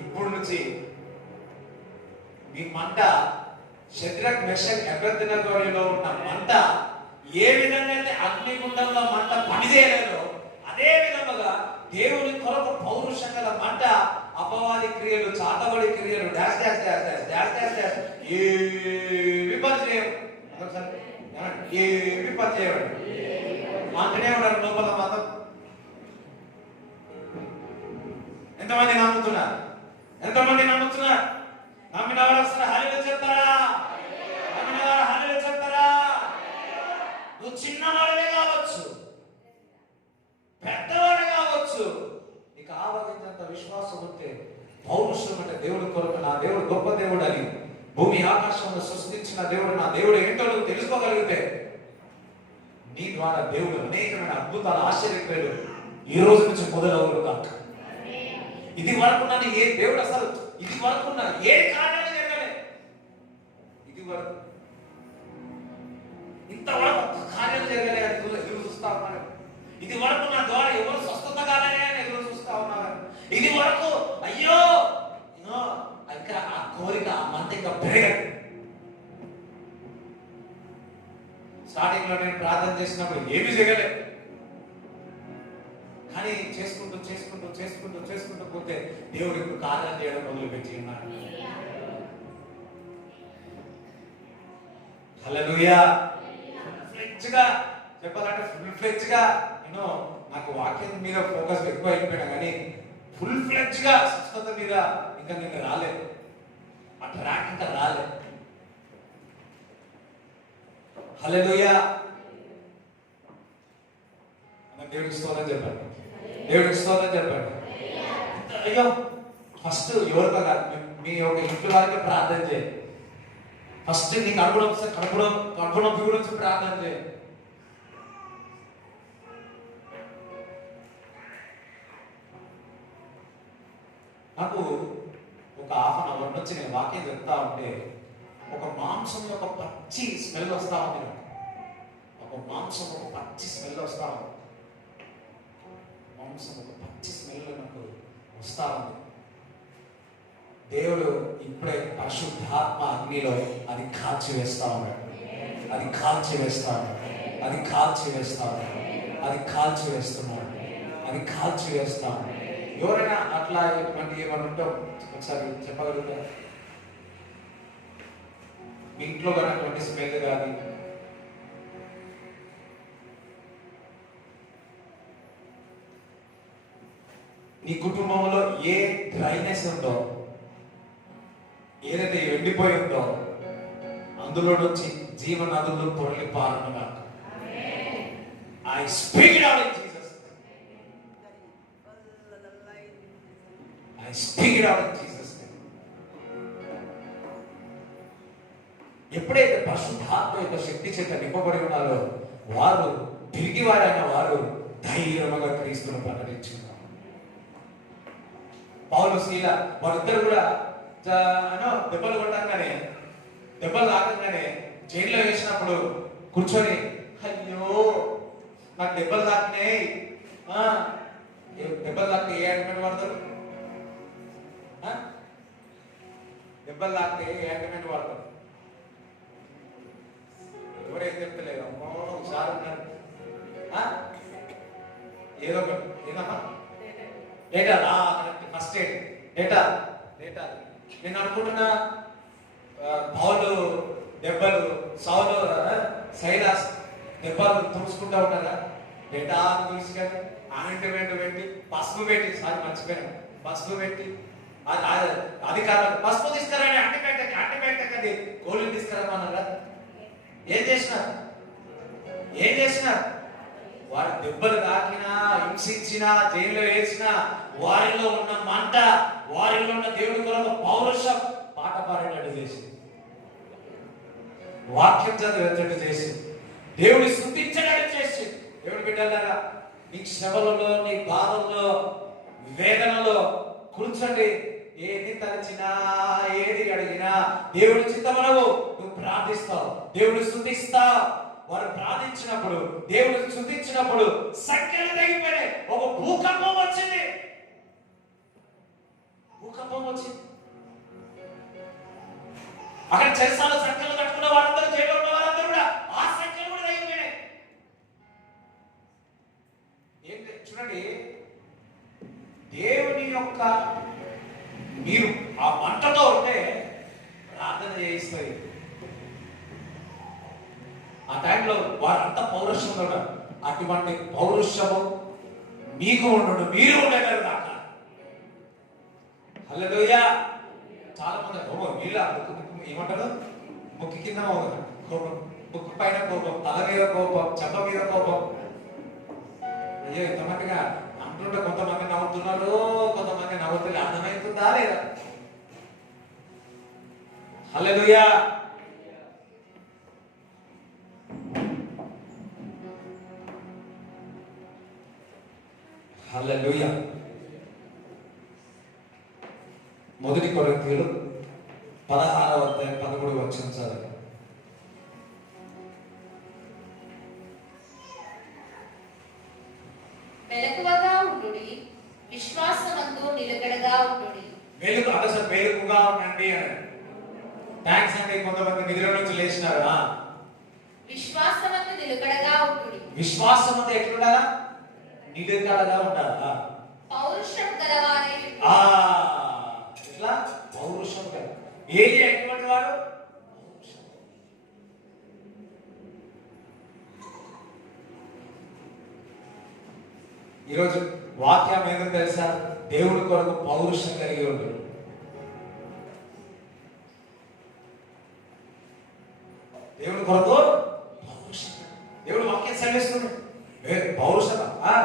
ఇప్పుడు నుంచి మీ మంట షద్రక్ మెషక్ అబేద్నెగోలో ఉన్న మంట ఏ విధంగా అయితే అగ్నిగుండంలో మంట పనిచేయలేదో అదే విధముగా దేవుని కొరకు పౌరుషం గల మంట అపవాది క్రియలు, చాతబడి క్రియలు, dash dash dash dash dash dash dash ఏవి పని చేయవు. ఏవి పని చేయవండి అంటనే ఉన్నారు లోపల మాత్రం. ఎంతమంది నమ్ముతున్నారు? ఎంతమంది నమ్ముతున్నారు? నమ్మిన వారు అసలు హల్లెలూయా చెప్తారా? నమ్మిన వారు హల్లెలూయా చెప్తారా? నువ్వు చిన్నవాడివే కావచ్చు, పెద్దవాడే కావచ్చు, నీకు ఆవగించేంత విశ్వాసం ఉంటే, పౌరుషం అంటే దేవుడి కొరకు నా దేవుడు గొప్ప దేవుడు అని, భూమి ఆకాశంలో సృష్టించిన దేవుడు నా దేవుడు ఏంటో నువ్వు తెలుసుకోగలిగితే నీ ద్వారా దేవుడు అనేకమైన అద్భుతాలు, ఆశ్చర్యక్రియలు ఈ రోజు నుంచి మొదలవును కాక. ఇది వరకు నన్ను ఏ దేవుడు అసలు ఇది వరకు ఏ కార్యాలు జరగలే. ఇది వరకు ఇంతవరకు కార్యాలు జరగలే అని ఎదురు చూస్తా ఉన్నారు. ఇది వరకు నా ద్వారా ఎవరు స్వస్థత కాలనే అని ఎదురు చూస్తా ఉన్నారు. ఇది వరకు అయ్యో ఇంకా ఆ కోరిక ఆ మంట ఇంకా పెరగదు. స్టార్టింగ్ లో నేను ప్రార్థన చేసినప్పుడు ఏమీ జరగలేదు, కానీ చేసుకుంటూ చేసుకుంటూ చేసుకుంటూ చేసుకుంటూ పోతే దేవుడు ఇప్పుడు కార్యం చేయడం మొదలుపెట్టి ఉన్నాడు. హల్లెలూయా. ఫుల్ ఫ్లెడ్జ్ గా చెప్పాలంటే ఫుల్ ఫ్లెడ్జ్ గా నాకు వాక్యం మీద ఫోకస్ ఎక్కువ అయిపోయినా కానీ ఫుల్ ఫ్లెడ్జ్ గా స్వస్థత మీద ఇంకా నేను రాలేదు, ఆ ట్రాక్ ఇంకా రాలేదు. హల్లెలూయా. దేవుడికి స్తోత్రం చెప్పండి, దేవుడికి స్తోత్రం చెప్పండి. అయ్యో ఫస్ట్ ఎవరితో కాదు, మీ యొక్క ఇంట్లో వారికి ప్రార్థన చేయండి. ఫస్ట్ నీ కడుపు నొప్పి గురించి ప్రార్థన చేయండి. నాకు ఒక హాఫ్ అన్ అవర్ నుంచి నేను వాక్యం చెప్తా ఉంటే ఒక మాంసం యొక్క పచ్చి స్మెల్ వస్తా ఉంది. ఒక మాంసం ఒక పచ్చి స్మెల్ వస్తా ఉంది. మాంసం ఒక పచ్చి స్మెల్ నాకు వస్తా ఉంది. దేవుడు ఇప్పుడే పరిశుద్ధాత్మ అగ్నిలో అది కాల్చి వేస్తా ఉన్నాడు. అది కాల్చి వేస్తా ఉన్నాడు. అది కాల్చి వేస్తా ఉన్నాడు. అది కాల్చి వేస్తున్నాడు. అది కాల్చి వేస్తా ఉన్నాడు. ఎవరైనా అట్లా ఇటువంటి ఏమైనా ఉంటాం ఒకసారి చెప్పగలుగుతారు? మీ ఇంట్లో కానీ స్మెల్ కానీ నీ కుటుంబంలో ఏ డ్రైనెస్ ఉందో, ఏదైతే ఎండిపోయి ఉందో అందులో నుంచి జీవనదులు పొరలి పారునుగా. I speak it out in Jesus. I speak it out in Jesus. ఎప్పుడైతే పరిశుద్ధాత్మ యొక్క శక్తి చేత నింపబడి ఉన్నారో వారు తిరిగి వారైన వారు ధైర్యముగా క్రీస్తును ప్రకటించున్నారు. పౌలు శీల వారిద్దరు కూడా దెబ్బలు కొట్టంగానే, దెబ్బలు తాకంగానే జైల్లో వేసినప్పుడు కూర్చొని అయ్యో నాకు దెబ్బలు తాకినాయి. దెబ్బలు తాకితే ఏ ఆర్గ్యుమెంట్ వాడతారు? దెబ్బలు తాకితే ఏ ఆర్గ్యుమెంట్ వాడతారు? ఎవరైతే చెప్తలేదు అమ్మో ఒకసారి ఉన్నారు ఏదో ఒకటి ఏదమ్మా data correct first aid data data. నేను అనుకుంటున్నా పౌలు దెబ్బలు, సౌలు సైలాస్ దెబ్బలు తుడుచుకుంటా ఉంటారా? డేటా తుడుచుకొని ఆయింట్మెంట్ పెట్టి పసుపు పెట్టి, సారి మర్చిపోయాను, పసుపు పెట్టి అధికారులు పసుపు తీసుకురండి, అంటిపెట్టకండి, గోళీలు తీసుకురమ్మన్నారా? ఏం చేసినారు? ఏం చేసినారు? వారి దెబ్బలు తాకినా, హింసించినా, జైల్లో వేసినా వారిలో ఉన్న మంట, వారిలో ఉన్న దేవుడి కొరకు పౌరుషం పాట పాడేటట్టు చేసి, వాక్యం చదివేటట్టు చేసి, దేవుని స్తుతించేటట్టు చేసి. దేవుడి బిడ్డలారా, నీ శ్రమలలో, నీ బాధల్లో, వేదనలో కూర్చోండి. ఏది తలచినా ఏది అడిగినా దేవుడి చిత్తమునవు నువ్వు ప్రార్థిస్తావు, దేవుడు స్తుతిస్తావు. వారు ప్రార్థించినప్పుడు, దేవుడు స్తుతించినప్పుడు సంఖ్యలు తగ్గిపోయినాయి. ఒక భూకంపం వచ్చింది. భూకంపం వచ్చింది. అక్కడ చెరసాల సంఖ్యలు కట్టుకున్న వారందరూ, జైలు ఉన్న వారందరూ కూడా ఆ సంఖ్యలు కూడా తగ్గిపోయినాయి. ఏంటి చూడండి, దేవుని యొక్క మీరు ఆ మంటతో ఉంటే ప్రార్థన చేయిస్తుంది. ఆ టైంలో వారంతా పౌరుషంలో ఉన్నారు. అటువంటి పౌరుషము మీకు ఉండు, మీరు ఉండగలరు కాక. హల్లెలూయా. చాలా మంది వీళ్ళ ఏమంటారు, ముక్కు కింద కోపం, ముక్కు పైన కోపం, తల మీద కోపం, చెంప మీద కోపం. అయ్యో ఇంతమందిగా అంటుంటే కొంతమంది నవ్వుతున్నారు, కొంతమంది నవ్వుతుంది. అర్థమవుతుందా లేదా? హల్లెలూయా. హల్లెలూయా. మొదటి కొరింథీయులు 16వ అధ్యాయం 13వ వచనం చదవండి. మెలకువగా ఉండుడి, విశ్వాసమందు నిలకడగా ఉండుడి. మెలకుగా ఉండండి అని. థాంక్స్ అండి. కొంతమంది నిద్ర నుంచి లేచినారు. విశ్వాసమందు నిలకడగా ఉండుడి. విశ్వాసమందు ఎట్లుండాలా? నిలకడగా ఉండాలా? పౌరుషం గలవారై ఇట్లా పౌరుషం గల ఏది ఎటువంటి వాడు? ఈరోజు వాక్యం ఏదో తెలుసా? దేవుడి కొరకు పౌరుషం కలిగి ఉండు. దేవుడి కొరకు పౌరుషం. దేవుడు వాక్యం సెలవిస్తుంది. పౌరుషం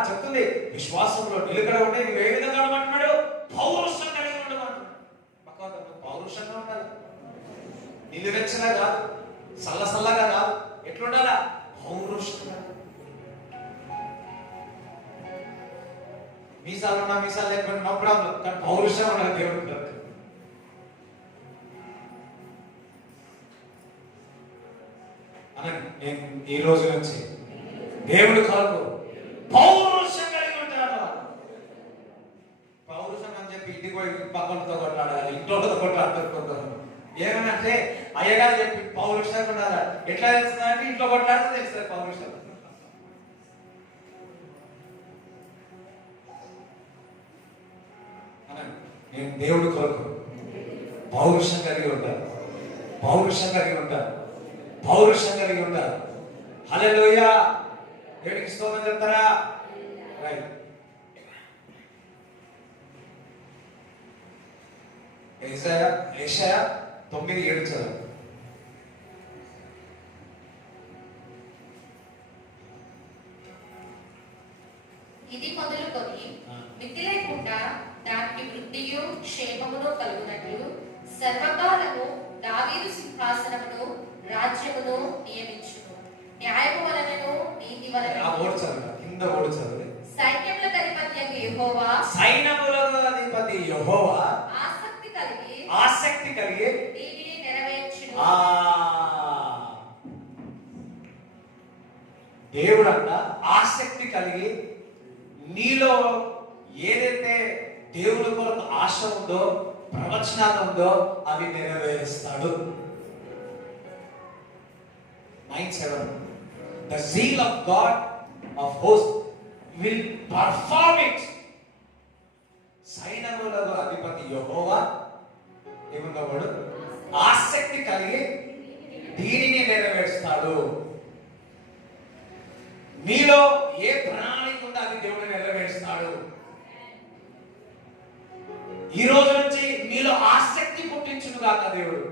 చెప్తుంది, విశ్వాసంలో నిలకడ ఉంటే నువ్వు ఏ విధంగా ఉండమంటున్నాడు? పౌరుషం కలిగి ఉండమంటున్నాడు. పౌరుషంగా ఉండాలి. నిలువెచ్చగా కాదు, సల్లసల్లగా కాదు. ఎట్లుండాలా? పౌరుషంగా. మీసాలు ఉన్నా మీసాలు లేకపోతే నో ప్రాబ్లం, కానీ పౌరుషం ఉండాలి దేవుడి కొరకు. అనండి, నేను ఈ రోజు నుంచి దేవుడి కొరకు పౌరుషం కలిగి ఉంటాను. పౌరుషం అని చెప్పి ఇంటికి పోయి పక్కలతో కొట్లాడాలి, ఇంట్లోతో కొట్లాడుతుంటారు. ఏమనంటే అయ్యగారు చెప్పి పౌరుషంగా ఉండాలి. ఎట్లా తెలుస్తుందంటే అంటే ఇంట్లో కొట్లాడితే తెలుస్తుంది పౌరుషం. నేను దేవుడి కొరకు పౌరుషం కలిగి ఉంటాను, పౌరుషం కలిగి ఉంటాను, పౌరుషం కలిగి ఉంటాను. హల్లెలూయా. దేవునికి స్తోత్రం చెప్తారా? రైట్. యెషయా 9:7 చదువు. ఇది మొదలుకొని మితి లేకుండా దానికి వృద్ధియు క్షేమమును కలుగునట్లు సర్వకాలము దావీదు సింహాసనమును రాజ్యమును నియమించును. న్యాయము వలనను నీతి వలనను కింద ఓడి చదువు. సైన్యములకు అధిపతి యెహోవా, సైన్యములకు అధిపతి యెహోవా ఆసక్తి కలిగి దీనిని నెరవేర్చును. దేవుడు అంట ఆసక్తి కలిగి నీలో ఏదైతే దేవుడి కొరకు ఆశ ఉందో, ప్రవచనాలు ఉందో అవి నెరవేరుస్తాడు. 9:7 The zeal of God of hosts will perform it. సైన్యములకు అధిపతి యెహోవా ఏమన్నవాడు? ఆసక్తి కలిగి దీనిని నెరవేరుస్తాడు. మీలో ఏ ప్రణాళిక ఉందో అది దేవుడు నెరవేరుస్తాడు. ఈ రోజు నుంచి మీలో ఆసక్తి పుట్టించును గాక దేవుడు.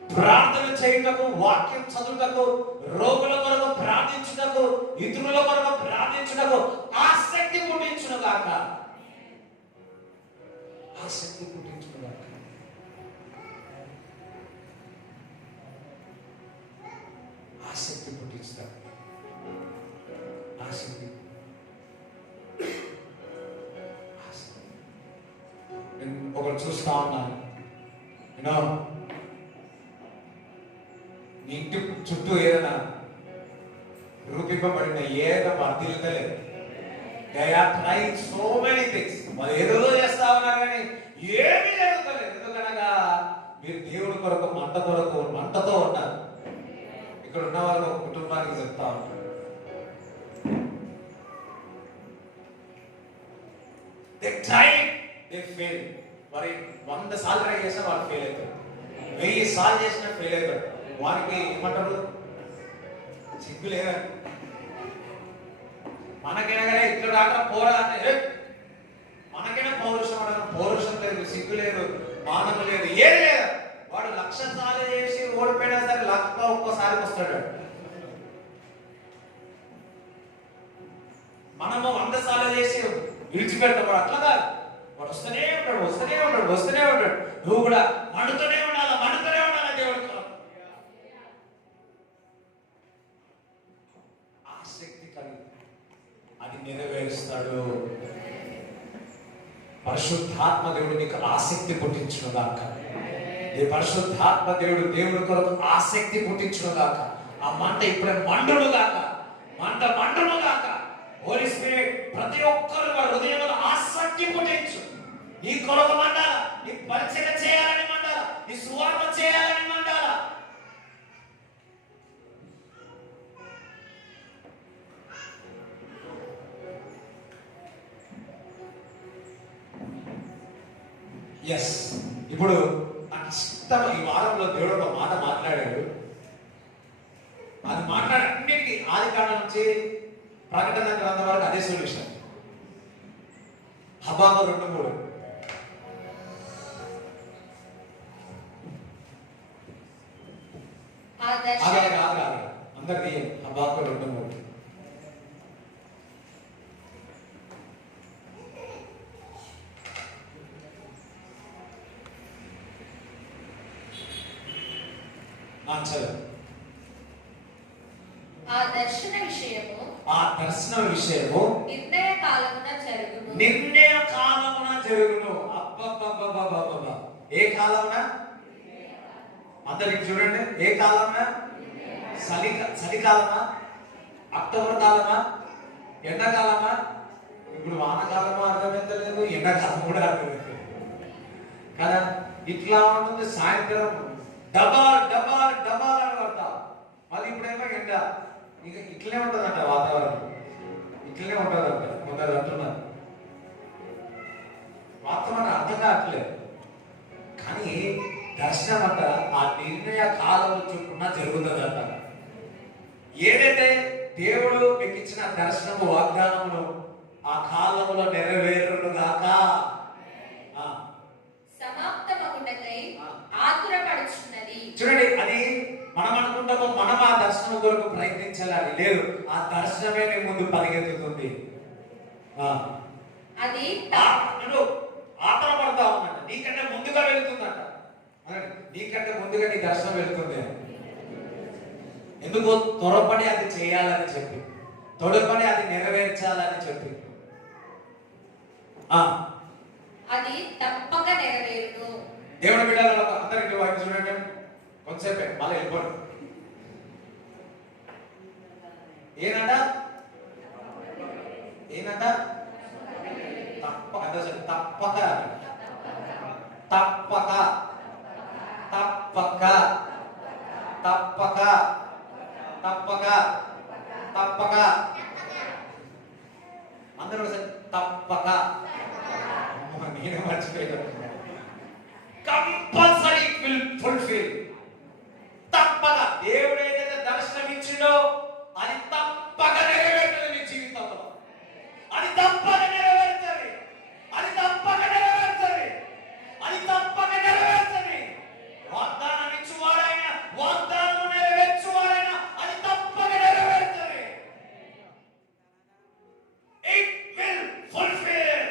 ప్రార్థన చేయుటకు, వాక్యం చదువుటకు, రోగుల కొరకు ప్రార్థించుటకు, ఇతరుల కొరకు ప్రార్థించుటకు ఆసక్తి పుట్టించును గాక. ఆసక్తి పుట్టించును గాక. ఆసక్తి పుట్టించుతాడు. ఆసక్తి ఒకటి చూస్తా ఉన్నాను. యూనో నీ ఇంటి చుట్టూ ఏదైనా రూపింపబడిన ఏదో వర్ధిల్లలేదు. They are trying so many things. వాళ్ళు ఏదో చేస్తా ఉన్నారు కానీ ఏమీ జరుగుతలేదు. ఎందుకనగా మీరు దేవుడి కొరకు మంటతో ఉన్నారు. ఇక్కడ ఉన్న వాళ్ళకి ఒక కుటుంబానికి చెప్తా ఉంటారు, they tried, they failed. మరి 100 సార్లు ట్రై చేసినా వాళ్ళు ఫెయిల్ అవుతారు, 1000 సార్లు చేసినా ఫెయిల్ అవుతారు. వానికి ఏమంటారు, సిగ్గు లేదండి. మనకైనా కానీ ఇట్లా దాకా పోరా అంటే మనకైనా పౌరుషం లేదు, సిగ్గు లేదు, మానము లేదు, ఏది లేదు. వాడు 1,00,000 సార్లు చేసి ఓడిపోయినా సరే ఒక్కోసారికి వస్తాడు. మనము 100 సార్లు చేసి విడిచిపెడతాం. వాడు అట్లా కాదు, వాడు వస్తూనే ఉంటాడు. నువ్వు కూడా మండుతూనే ఉండాలా దేవుడితో. ఆసక్తి కలిగి అది నెరవేరుస్తాడు. పరిశుద్ధాత్మ దేవుడు నీకు ఆసక్తి పుట్టించును గాక. ఈ పరిశుద్ధాత్మ దేవుడి కొరకు ఆసక్తి పుట్టించును గాక. ఆ మంట ఇప్పుడే మండును గాక. హోలీ స్పిరిట్ ప్రతి ఒక్కరు వారి హృదయంలో ఆసక్తి పుట్టించు. నీ కొరకు మండాల, నీ పరిచయం చేయాలని మండాల, నీ సువార్త చేయాలని మండాల. ఎస్, ఇప్పుడు నాకు ఇష్టం ఈ వారంలో దేవుడు ఒక మాట మాట్లాడాడు. అది అన్నిటికీ ఆది కాండం నుంచి ప్రకటన గ్రంథం వరకు అదే సొల్యూషన్. హబాకు 2:3 అందరిది హబాకు 2:3. ఆ దర్శన విషయము నిర్ణయ కాలమున జరుగును. అబ్బబ్బబ్బబ్బబ్బబ్బ. ఏ కాలమున? అందరికి చూడండి, ఏ కాలమున? చలికాలమా, అక్టోబర్ కాలమా, ఎండాకాలమా? ఇప్పుడు వానకాలమా అర్థమైతలేదు, ఎండాకాలం కూడా అర్థమైతలేదు కదా. ఇట్లా ఉంటుంది. సాయంత్రం డబాల్ అని పడతా, మళ్ళీ ఇప్పుడేమో ఎండ. ఇక ఇట్లనే ఉంటుందంట వాతావరణం, ఇట్లనే ఉంటుందంట. కొందరు అంటున్నారు వాతావరణం అర్థం కావట్లేదు. కానీ దర్శనం అంట ఆ నిర్ణయ కాలం చొప్పున జరుగుతుందంట. ఏదైతే దేవుడు మీకు ఇచ్చిన దర్శనము, వాగ్దానమును ఆ కాలంలో నెరవేరును గాక. సమాప్తమగుటకై ఆతురపడుచున్నది. చూడండి, అది మనం అనుకుంటాము మనం ఆ దర్శనం కొరకు ప్రయత్నించాలని లేదు. ఆ దర్శనమే నీ ముందు పరిగెత్తుతుంది. అది ఆతర పడతా ఉందంట, నీకంటే ముందుగా వెళుతుందంట. నీకంటే ముందుగా నీ దర్శనం వెళుతుంది. ఎందుకు? త్వరపడి అది చేయాలని చెప్పి, తొడపడి అది నెరవేర్చాలని చెప్పి. అది తప్పక నెరవేరును. దేవుడి బిడ్డల అందరికి వైపు చూడండి, కొంతసేపే మళ్ళీ వెళ్ళిపోండి. ఏనంట తప్పక అందరూ తప్పక. నేనే మర్చిపోయాను. Compulsory will fulfil. తప్పక దేవుడు ఏదైతే దర్శనం ఇచ్చిండో అది తప్పక నెరవేరుతుంది నీ జీవితంలో. అది తప్పక నెరవేరుతుంది. వాగ్దానం ఇచ్చువాడైనా, వాగ్దానం నెరవేర్చువాడైనా అది తప్పక నెరవేరుతుంది. It will fulfill.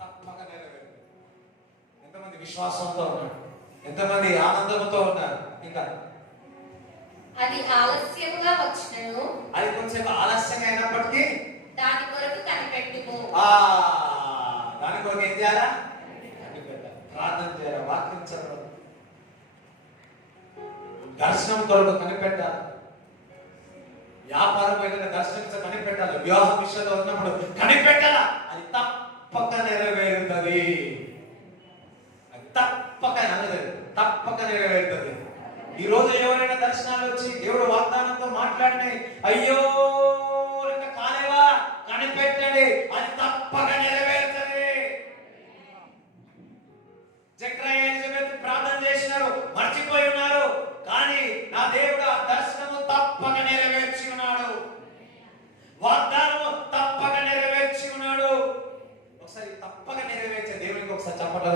తప్పక నెరవేరుతుంది. ఎంతమంది విశ్వాసంతో ఉన్నారు? ఎంతమంది ఆనందంతో ఉన్నారు? ఇంకా అది ఆలస్యముగా వచ్చినను, అది కొంచెం ఆలస్యంగా అయినప్పటికీ దాని కొరకు కనిపెట్టుము. దాని కొరకు ఏం చేయాలా? కనిపెట్టాలి, ప్రార్థన చేయాలి, వాక్యం చదవాలి, దర్శనం కొరకు కనిపెట్టాలి. వ్యాపారం ఏదైనా దర్శనం కనిపెట్టాలి. వివాహ విషయంలో ఉన్నప్పుడు కనిపెట్టాలా, అది తప్పక నెరవేరుతుంది. అది తప్పక నెరవేరుతుంది. ఈ రోజు ఎవరైనా దర్శనాలు వచ్చి దేవుడు వాగ్దానంతో మాట్లాడినాయి, అయ్యో ఇంకా కాలేవా, కనిపెట్టండి, అది తప్పక నెరవేరుతుంది. జకర్యా ఎలిజబెత్ ప్రార్థన చేసినారు, మర్చిపోయి ఉన్నారు, కానీ నా దేవుడు ఆ దర్శనము తప్పక నెరవేర్చి ఉన్నాడు, వాగ్దానము తప్పక నెరవేర్చి ఉన్నాడు. ఒకసారి తప్పక నెరవేర్చే దేవునికి ఒకసారి చప్పట్ల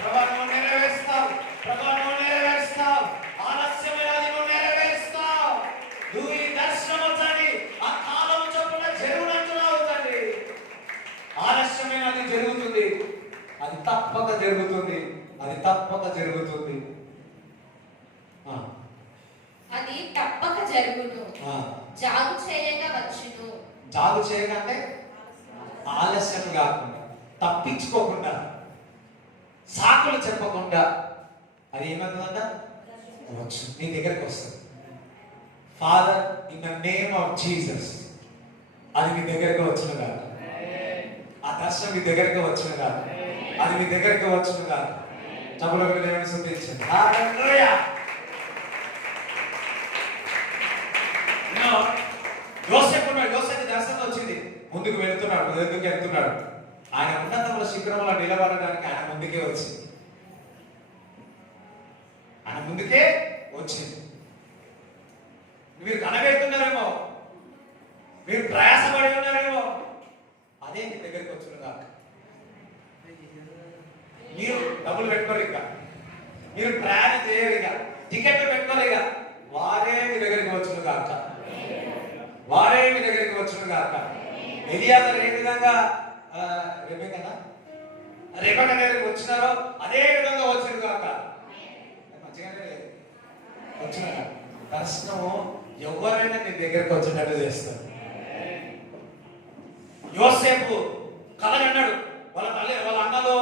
ప్రభావం నెరవేరుస్తావు, ప్రభావం నెరవేరుస్తావు, ఆలస్యమైనది నువ్వు నెరవేరుస్తావు. నువ్వు ఈ దర్శనం వచ్చాని ఆ కాలం చొప్పున జరుగునంటున్నావు తండ్రి. ఆలస్యమైనది జరుగుతుంది, అది తప్పక జరుగుతుంది, అది తప్పక జరుగుతుంది. అది తప్పక జరుగును, జాగు చేయగా వచ్చును. జాగు చేయగా అంటే ఆలస్యం కాకుండా, తప్పించుకోకుండా, సాకులు చెప్పకుండా, అది ఏమవుతుందంట, వచ్చు, నీ దగ్గరికి వస్తుంది. Father, in the name of Jesus, అది మీ దగ్గరికి వచ్చిన కాదు, ఆ దర్శనం మీ దగ్గరికి వచ్చిన కాదు, అది మీ దగ్గరికి వచ్చిన కాదు. చప్పుల శుద్ధించండి. యోసేపు ఉన్నాడు, యోసేపు దర్శనం వచ్చింది, ముందుకు వెళ్తున్నాడు. ఆయన ఉన్నతంలో శిఖరంలో నిలబడడానికి ఆయన ముందుకే వచ్చింది. మీరు కనబెడుతున్నారేమో, మీరు ప్రయాసపడి ఉన్నారేమో, అదే మీ దగ్గరికి వచ్చిన కాక. మీరు డబ్బులు పెట్టుకోరు, ఇక మీరు ప్రయాణం చేయరు, ఇక టికెట్లు పెట్టుకోరు, ఇక వారే మీ దగ్గరికి వచ్చును కాక, వారే మీ దగ్గరికి వచ్చును కాక. ఎలియాజరు ఏ విధంగా రెబెక్క దగ్గరికి వచ్చినారో అదే విధంగా వచ్చును కాక. మంచిగానే వచ్చిన దర్శనము ఎవరైనా నీ దగ్గరికి వచ్చేటట్టు చేస్తారు. యోసేపు కలగన్నాడు, వాళ్ళ తల్లి వాళ్ళ అన్నలు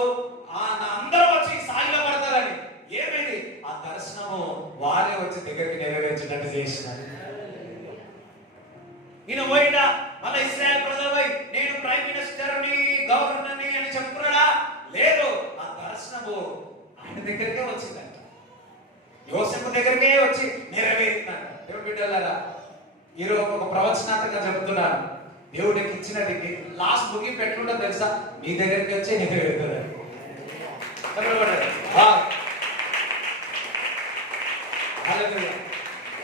అందరూ వచ్చి సాగిలో పడతారని. ఏమైంది? ఆ దర్శనము వారే వచ్చి దగ్గరికి నెరవేర్చేటట్టు చేసినారు. ఈయన పోయినా మళ్ళీ ఇస్రాయల్ ప్రజలపై నేను ప్రైమ్ మినిస్టర్ని, గవర్నర్ని అని చెప్పుకున్నాడా? లేదు, ఆ దర్శనము ఆయన దగ్గరికే వచ్చిందంట, యోసేపు దగ్గరికే వచ్చి నెరవేరిందంట. దేవుడు బిడ్డలారా, ఈరోజు ఒక ప్రవచనాత్మకంగా చెప్తున్నాను, దేవుడికి ఇచ్చినది లాస్ట్ ముగింపు ఎట్లుంటుందో తెలుసా? నీ దగ్గరికి వచ్చి నెరవేరుతుంది.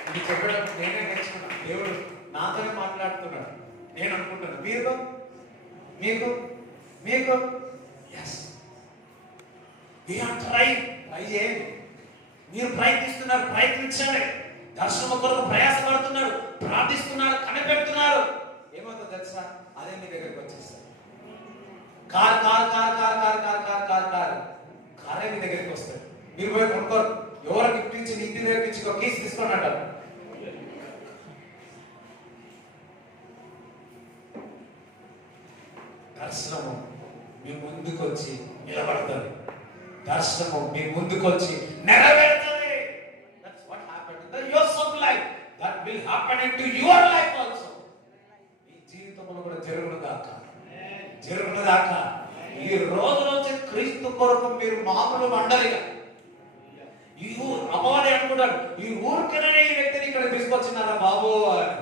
ఇది చెప్పడం నేనే నేర్చుకున్నాను, దేవుడు నాతోనే మాట్లాడుతున్నాడు. నేను అనుకుంటున్నాను మీకు ఎస్ ట్రై చేయండి. మీరు ప్రయత్నిస్తున్నారు, ప్రయత్నించండి. దర్శనం కొరకు ప్రయాసపడుతున్నారు, ప్రార్థిస్తున్నారు, కనిపెడుతున్నారు. ఏమవుతుందో తెలుసా? అదే మీ దగ్గరికి వచ్చేస్తారు. కారే మీ దగ్గరికి వస్తారు. మీరు పోయి కొనుక్కోరు, ఎవరు గిఫ్ట్ ఇచ్చి ఇంటి దగ్గరికి ఇచ్చి ఒక కేసు తీసుకొని అంటారు. దర్శనము మీ ముందుకు వచ్చి నిలబడుతుంది, దర్శనము మీ ముందుకు వచ్చి నెరవేరుతుంది. That's what happened in the years of life. That will happen into your life also. మీ జీవితంలో కూడా జరుగును గాక. ఈ రోజు నుంచి క్రీస్తు కొరకు మీరు మామూలు మండలిగా, ఈ ఊరు అమ్మవారి అనుకుంటారు, ఈ ఊరికనే ఈ వ్యక్తిని ఇక్కడ తీసుకొచ్చినారా బాబు అని.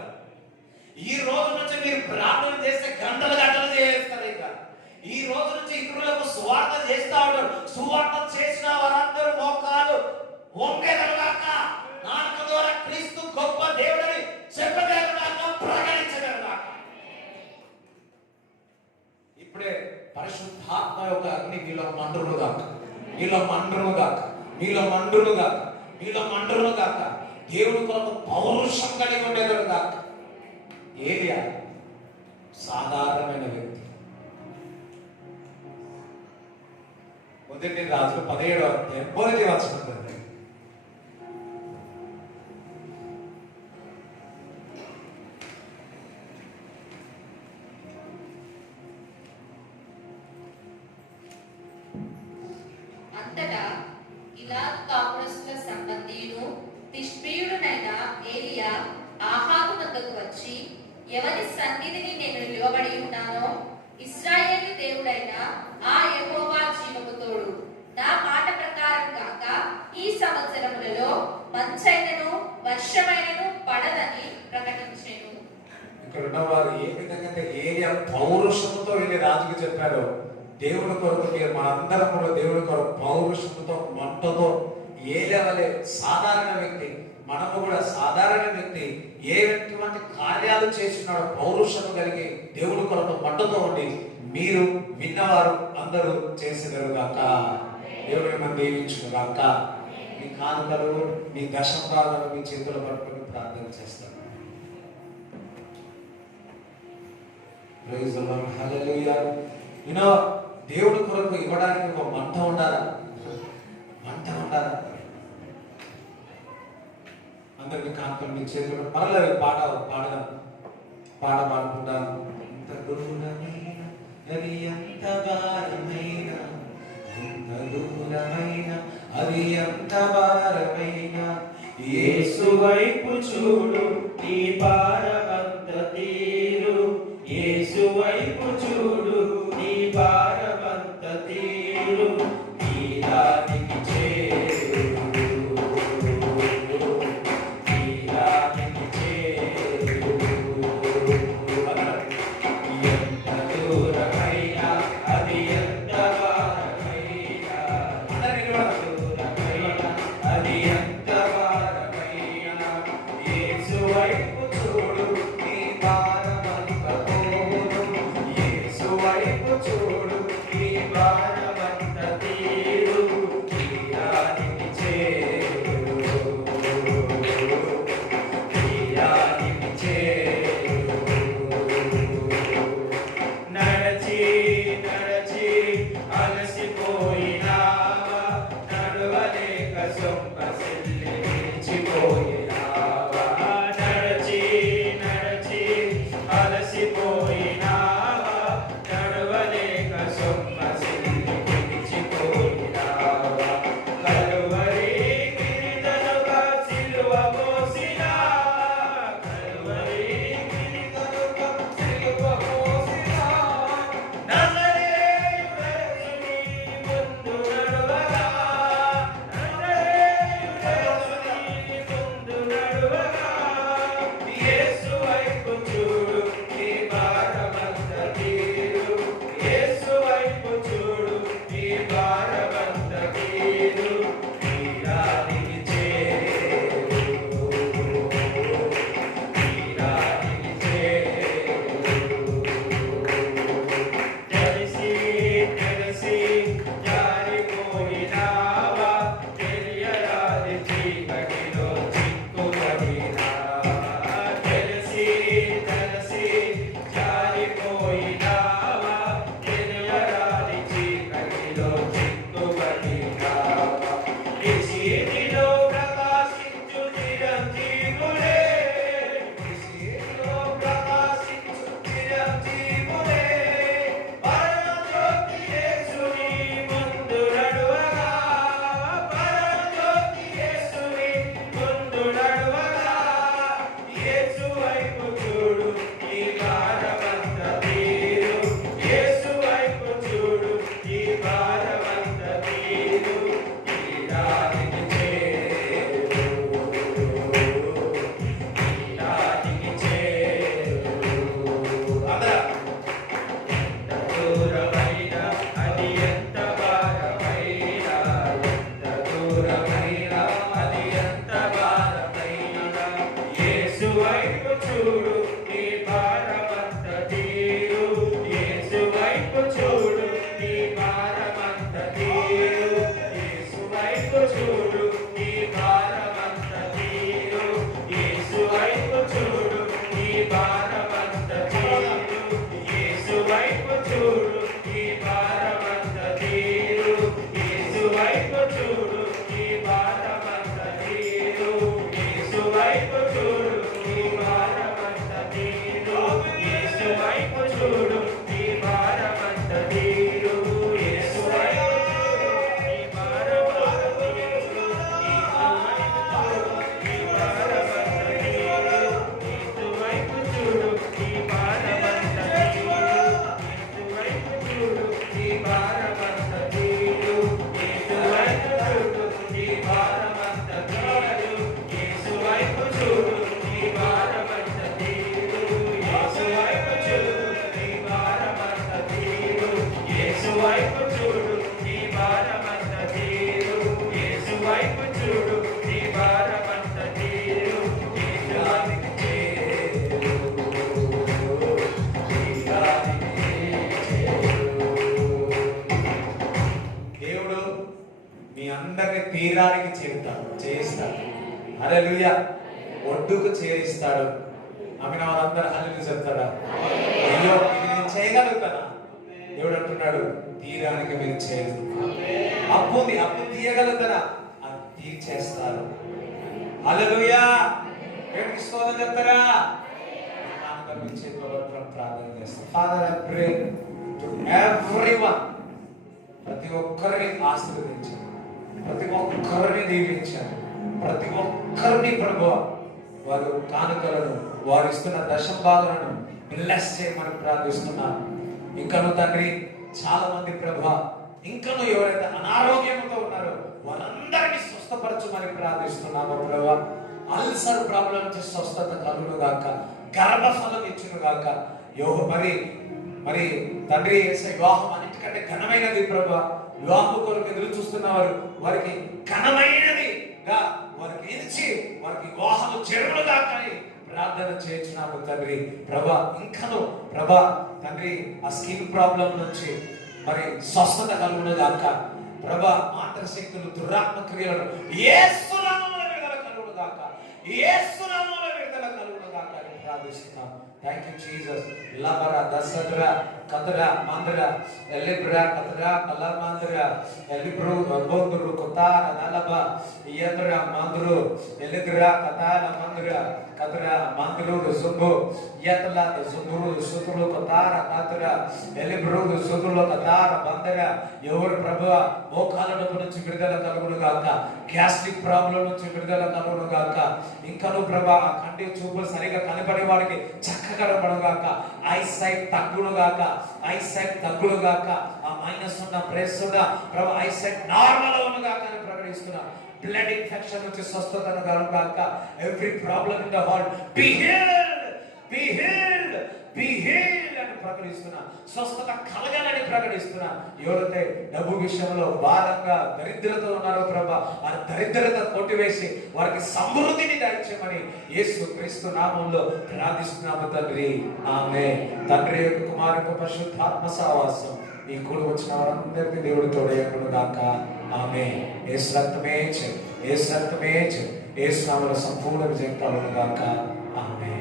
ఈ రోజు నుంచి మీరు ప్రార్థన చేస్తే గంటలు చేస్తారు. ఇక ఈ రోజు నుంచి ఇతరులకు సువార్త చేస్తా ఉంటారు. సువార్త చేసిన వారందరూ మోకాలు వంగెదరుగాక, నాలుక ద్వారా క్రీస్తు గొప్ప దేవుడని చెప్పగలగాక, ప్రకటించగలగాక. ఇప్పుడే పరిశుద్ధాత్మ యొక్క అగ్ని మీలో మండును గాక. దేవుని కొరకు పౌరుషం కలిగి ఉండేదారు గాక. ఏలియా సాధారణమైన వ్యక్తి. 1 రాజులు 17వ అధ్యాయం 1వ వచనం. అంతటా గిలాదు కాపురస్తుల సంబంధియుడు తిష్బీయుడునైన ఏలియా ఆహాబు వద్దకు వచ్చి, ఎవరి సన్నిధిని నేను నిలువబడి ఉన్నానో ఇశ్రాయేలు దేవుడైన ఆ యెహోవా జీవము తోడు, నా మాట ప్రకారం కాక ఈ సంవత్సరములలో మంచైనను వర్షమైనను పడదని ప్రకటించెను. ఇక్కడ ఉన్న వారు ఏ విధంగా ఏలియా పౌరుషముతో వెళ్ళి రాజుకు చెప్పారో, దేవుని కొరకు మీరు మనందరం కూడా దేవుని కొరకు పౌరుషముతో మంటతో ఏలియా వలె సాధారణ వ్యక్తి, మనము కూడా సాధారణ వ్యక్తి ఎటువంటి కార్యాలు చేస్తున్నాడో పౌరుషము కలిగి దేవుని కొరకు మంటతో ఉండి మీరు విన్నవారు అందరూ చేసేదరుగాక. దేవుడు మిమ్మల్ని దీవించుగాక. మీ కానుకలు మీ దశంభాగాలు మీ చేతులు పట్టుకుని ప్రార్థన చేస్తారు. ప్రైజ్ ది లార్డ్, హల్లెలూయా. దేవుడి కొరకు ఇవ్వడానికి ఒక మంట ఉండాలా, మంట ఉండాలా. అందరికి కానుకలు మీ చేతులు పర్లేదు, పాడదాం, పాడుకుంటాం. ఎంత దూరమైన అది ఎంత భారమైన, ఎంత దూరమైన అది ఎంత భారమైన, యేసు వైపు చూడు నీ భారమంత తీరు, యేసు వైపు చూడు నీ భారమంత తీరు, తీరానికి చేరు, తీరానికి చేరు. ఎంత దూరమైనా అది ఎంత భారమైనా, అది ఎంత భారమైనా, యేసు వైపు చూడు నీ భారమంత తోడు, యేసు వైపు చూడు నీ భారమంత తీరు, తీరానికి చేరు, తీరానికి చేరు. నడచి నడచి అలసిపోయినావా, నడవలేక సొంపసిల్లి నిలిచిపోయినావా, నడచి నడచి అలసిపోయినావా, నడవలేక సొంపసిల్లి నిలిచిపోయినావా, కలువరి గిరితనుగా సిలువ మోసినా, కలువరి గిరితనుగా సిలువ మోసినా, నజరేయుడేసుని ముందు నడువగా, నజరేయుడేసుని ముందు నడువగా, యేసు వైపు చూడు నీ భారమంత తీరు, యేసు వైపు చూడు నీ భారమంత తీరు, తీరానికి చేరు, తీరానికి చేరు. తెలిసి తెలిసి జారిపోయినావా, తెలియరాని చీకటిలో చిక్కుపడినావా, తెలిసి తెలిసి జారిపోయినావా, తెలియరాని చీకటిలో చిక్కుపడినావా, నీ చేతిలో ప్రకాశించు చిరంజీవులే, నీ చేతిలో ప్రకాశించు చిరంజీవులే, పరమజ్యోతి యేసుని ముందు నడువగా, పరమజ్యోతి యేసుని ముందు నడువగా, యేసు వైపు చూడు నీ భారమంత తీరు, యేసు వైపు చూడు నీ భారమంత తీరు, తీరానికి చేరు, తీరానికి చేరు. అందరం ఎంత దూరమైన అది ఎంత భారమైన, ఎంత దూరమైన అది ఎంత భారమైన, యేసు వైపు చూడు నీ భారమంత తీరు, యేసు వైపు చూడు నీ భారమంత తీరు, యేసు వైపు చూడు నీ భారమంత తీరు, యేసు వైపు చూడు నీ భారమంత తీరు, యేసు వైపు చూడు నీ భారమంత తీరు, యేసు వైపు చూడు నీ భారమంత తీరు, యేసు వైపు చూడు నీ భారమంత తీరు, యేసు వైపు చూడు నీ భారమంత తీరు, యేసు వైపు చూడు నీ భారమంత హల్లెలూయా. ఒడ్డుకు చేరిస్తాడు. ఆమె వాళ్ళందరూ హల్లెలూయా చెప్తారా? అయ్యో ఇది నేను చేయగలుగుతానా? దేవుడు అంటున్నాడు తీరానికి మీరు చేయరు. అప్పు తీయగలుగుతారా? అది తీర్చేస్తారు. హల్లెలూయా. దేవుడికి స్తోత్రం చెప్తారా? మీ చేతిలో ప్రార్థన చేస్తాం. Father I pray to everyone, ప్రతి ఒక్కరిని ఆశీర్వదించారు, ప్రతి ఒక్కరిని దీవించారు, ప్రతి ఒక్కరిని ప్రభువా వారు కానుకలను వారు ఇస్తున్న దశంభాగాలను బ్లెస్ చేయమని ప్రార్థిస్తున్నాను. ఇంకను తండ్రి చాలా మంది ప్రభువా ఇంకను ఎవరైతే అనారోగ్యంతో ఉన్నారో వారందరినీ స్వస్థపరచమని ప్రార్థిస్తున్నాము ప్రభువా. అల్సర్ ప్రాబ్లం నుంచి స్వస్థత కలుగును గాక, గర్భఫలం ఇచ్చును గాక. మరి తండ్రి వివాహం అన్నిటికంటే ఘనమైనది ప్రభువా. వివాహం కొరకు ఎదురు చూస్తున్నవారు వారికి ఘనమైనదిగా వారికి ఇచ్చి వారికి వివాహం చెరువులు గాక అని ప్రార్థన చేయించున్నాము తండ్రి. ప్రభా ఇంకను ప్రభా తండ్రి ఆ స్కిన్ ప్రాబ్లం నుంచి మరి స్వస్థత కలుగును గాక. ప్రభా మాంత్రిక దురాత్మ క్రియలను యేసు నామములో విడుదల కలుగును గాక, యేసు నామములో విడుదల కలుగును గాక అని ప్రార్థిస్తున్నాం. Thank you Jesus. లబరా దసద్రా కతరా మందరా ఎలిబ్రా కతరా కలర్ మందరా ఎలిబ్రు బోంగురు కొతార నలబ ఇయద్రా మందరు ఎలిగ్రా కతాల మందరా కతరా మందరు జుంబు యతలా జుంబు సుతులు కొతార కతరా ఎలిబ్రు సుతులు కతార మందరా. ఎవరు ప్రభువా మోకాల నొప్పి నుంచి విడుదల కలుగును గాక, గ్యాస్ట్రిక్ ప్రాబ్లం నుంచి విడుదల కలుగును గాక. ఇంకను ప్రభా కంటి చూపులు సరిగా కనపడే వాడికి చక్కగా కనపడుగాక, ఐసైట్ తగ్గుడుగాక, ఐసైట్ తగ్గుడుగాక. ఆ మైనస్ ఉన్న ప్రెస్ ఉన్న ప్రభా ఐసైట్ నార్మల్ అవునుగాక అని ప్రకటిస్తున్నా. బ్లడ్ ఇన్ఫెక్షన్ నుంచి స్వస్థతను కలుగుగాక. Every problem in the heart be healed, be healed, be healed అని ప్రకటిస్తున్నా. స్వస్థత కలగాలని ప్రకటిస్తున్నా. ఎవరైతే డబ్బు విషయంలో భారంగా దరిద్రత ఉన్నారో ప్రభా ఆ దరిద్రత కొట్టివేసి వారికి సమృద్ధిని దయచేయమని యేసు క్రీస్తు నామంలో ప్రార్థిస్తున్నాము తండ్రి. ఆమేన్. తండ్రి యొక్క కుమారుని యొక్క పరిశుద్ధాత్మ సహవాసం ఈ కూడి వచ్చిన వారందరికీ దేవుడు తోడయ్యను గాక. ఆమేన్. యేసు రక్తమే యేసు రక్తమే యేసు నామములో సంపూర్ణ విజయం కలుగును గాక. ఆమేన్.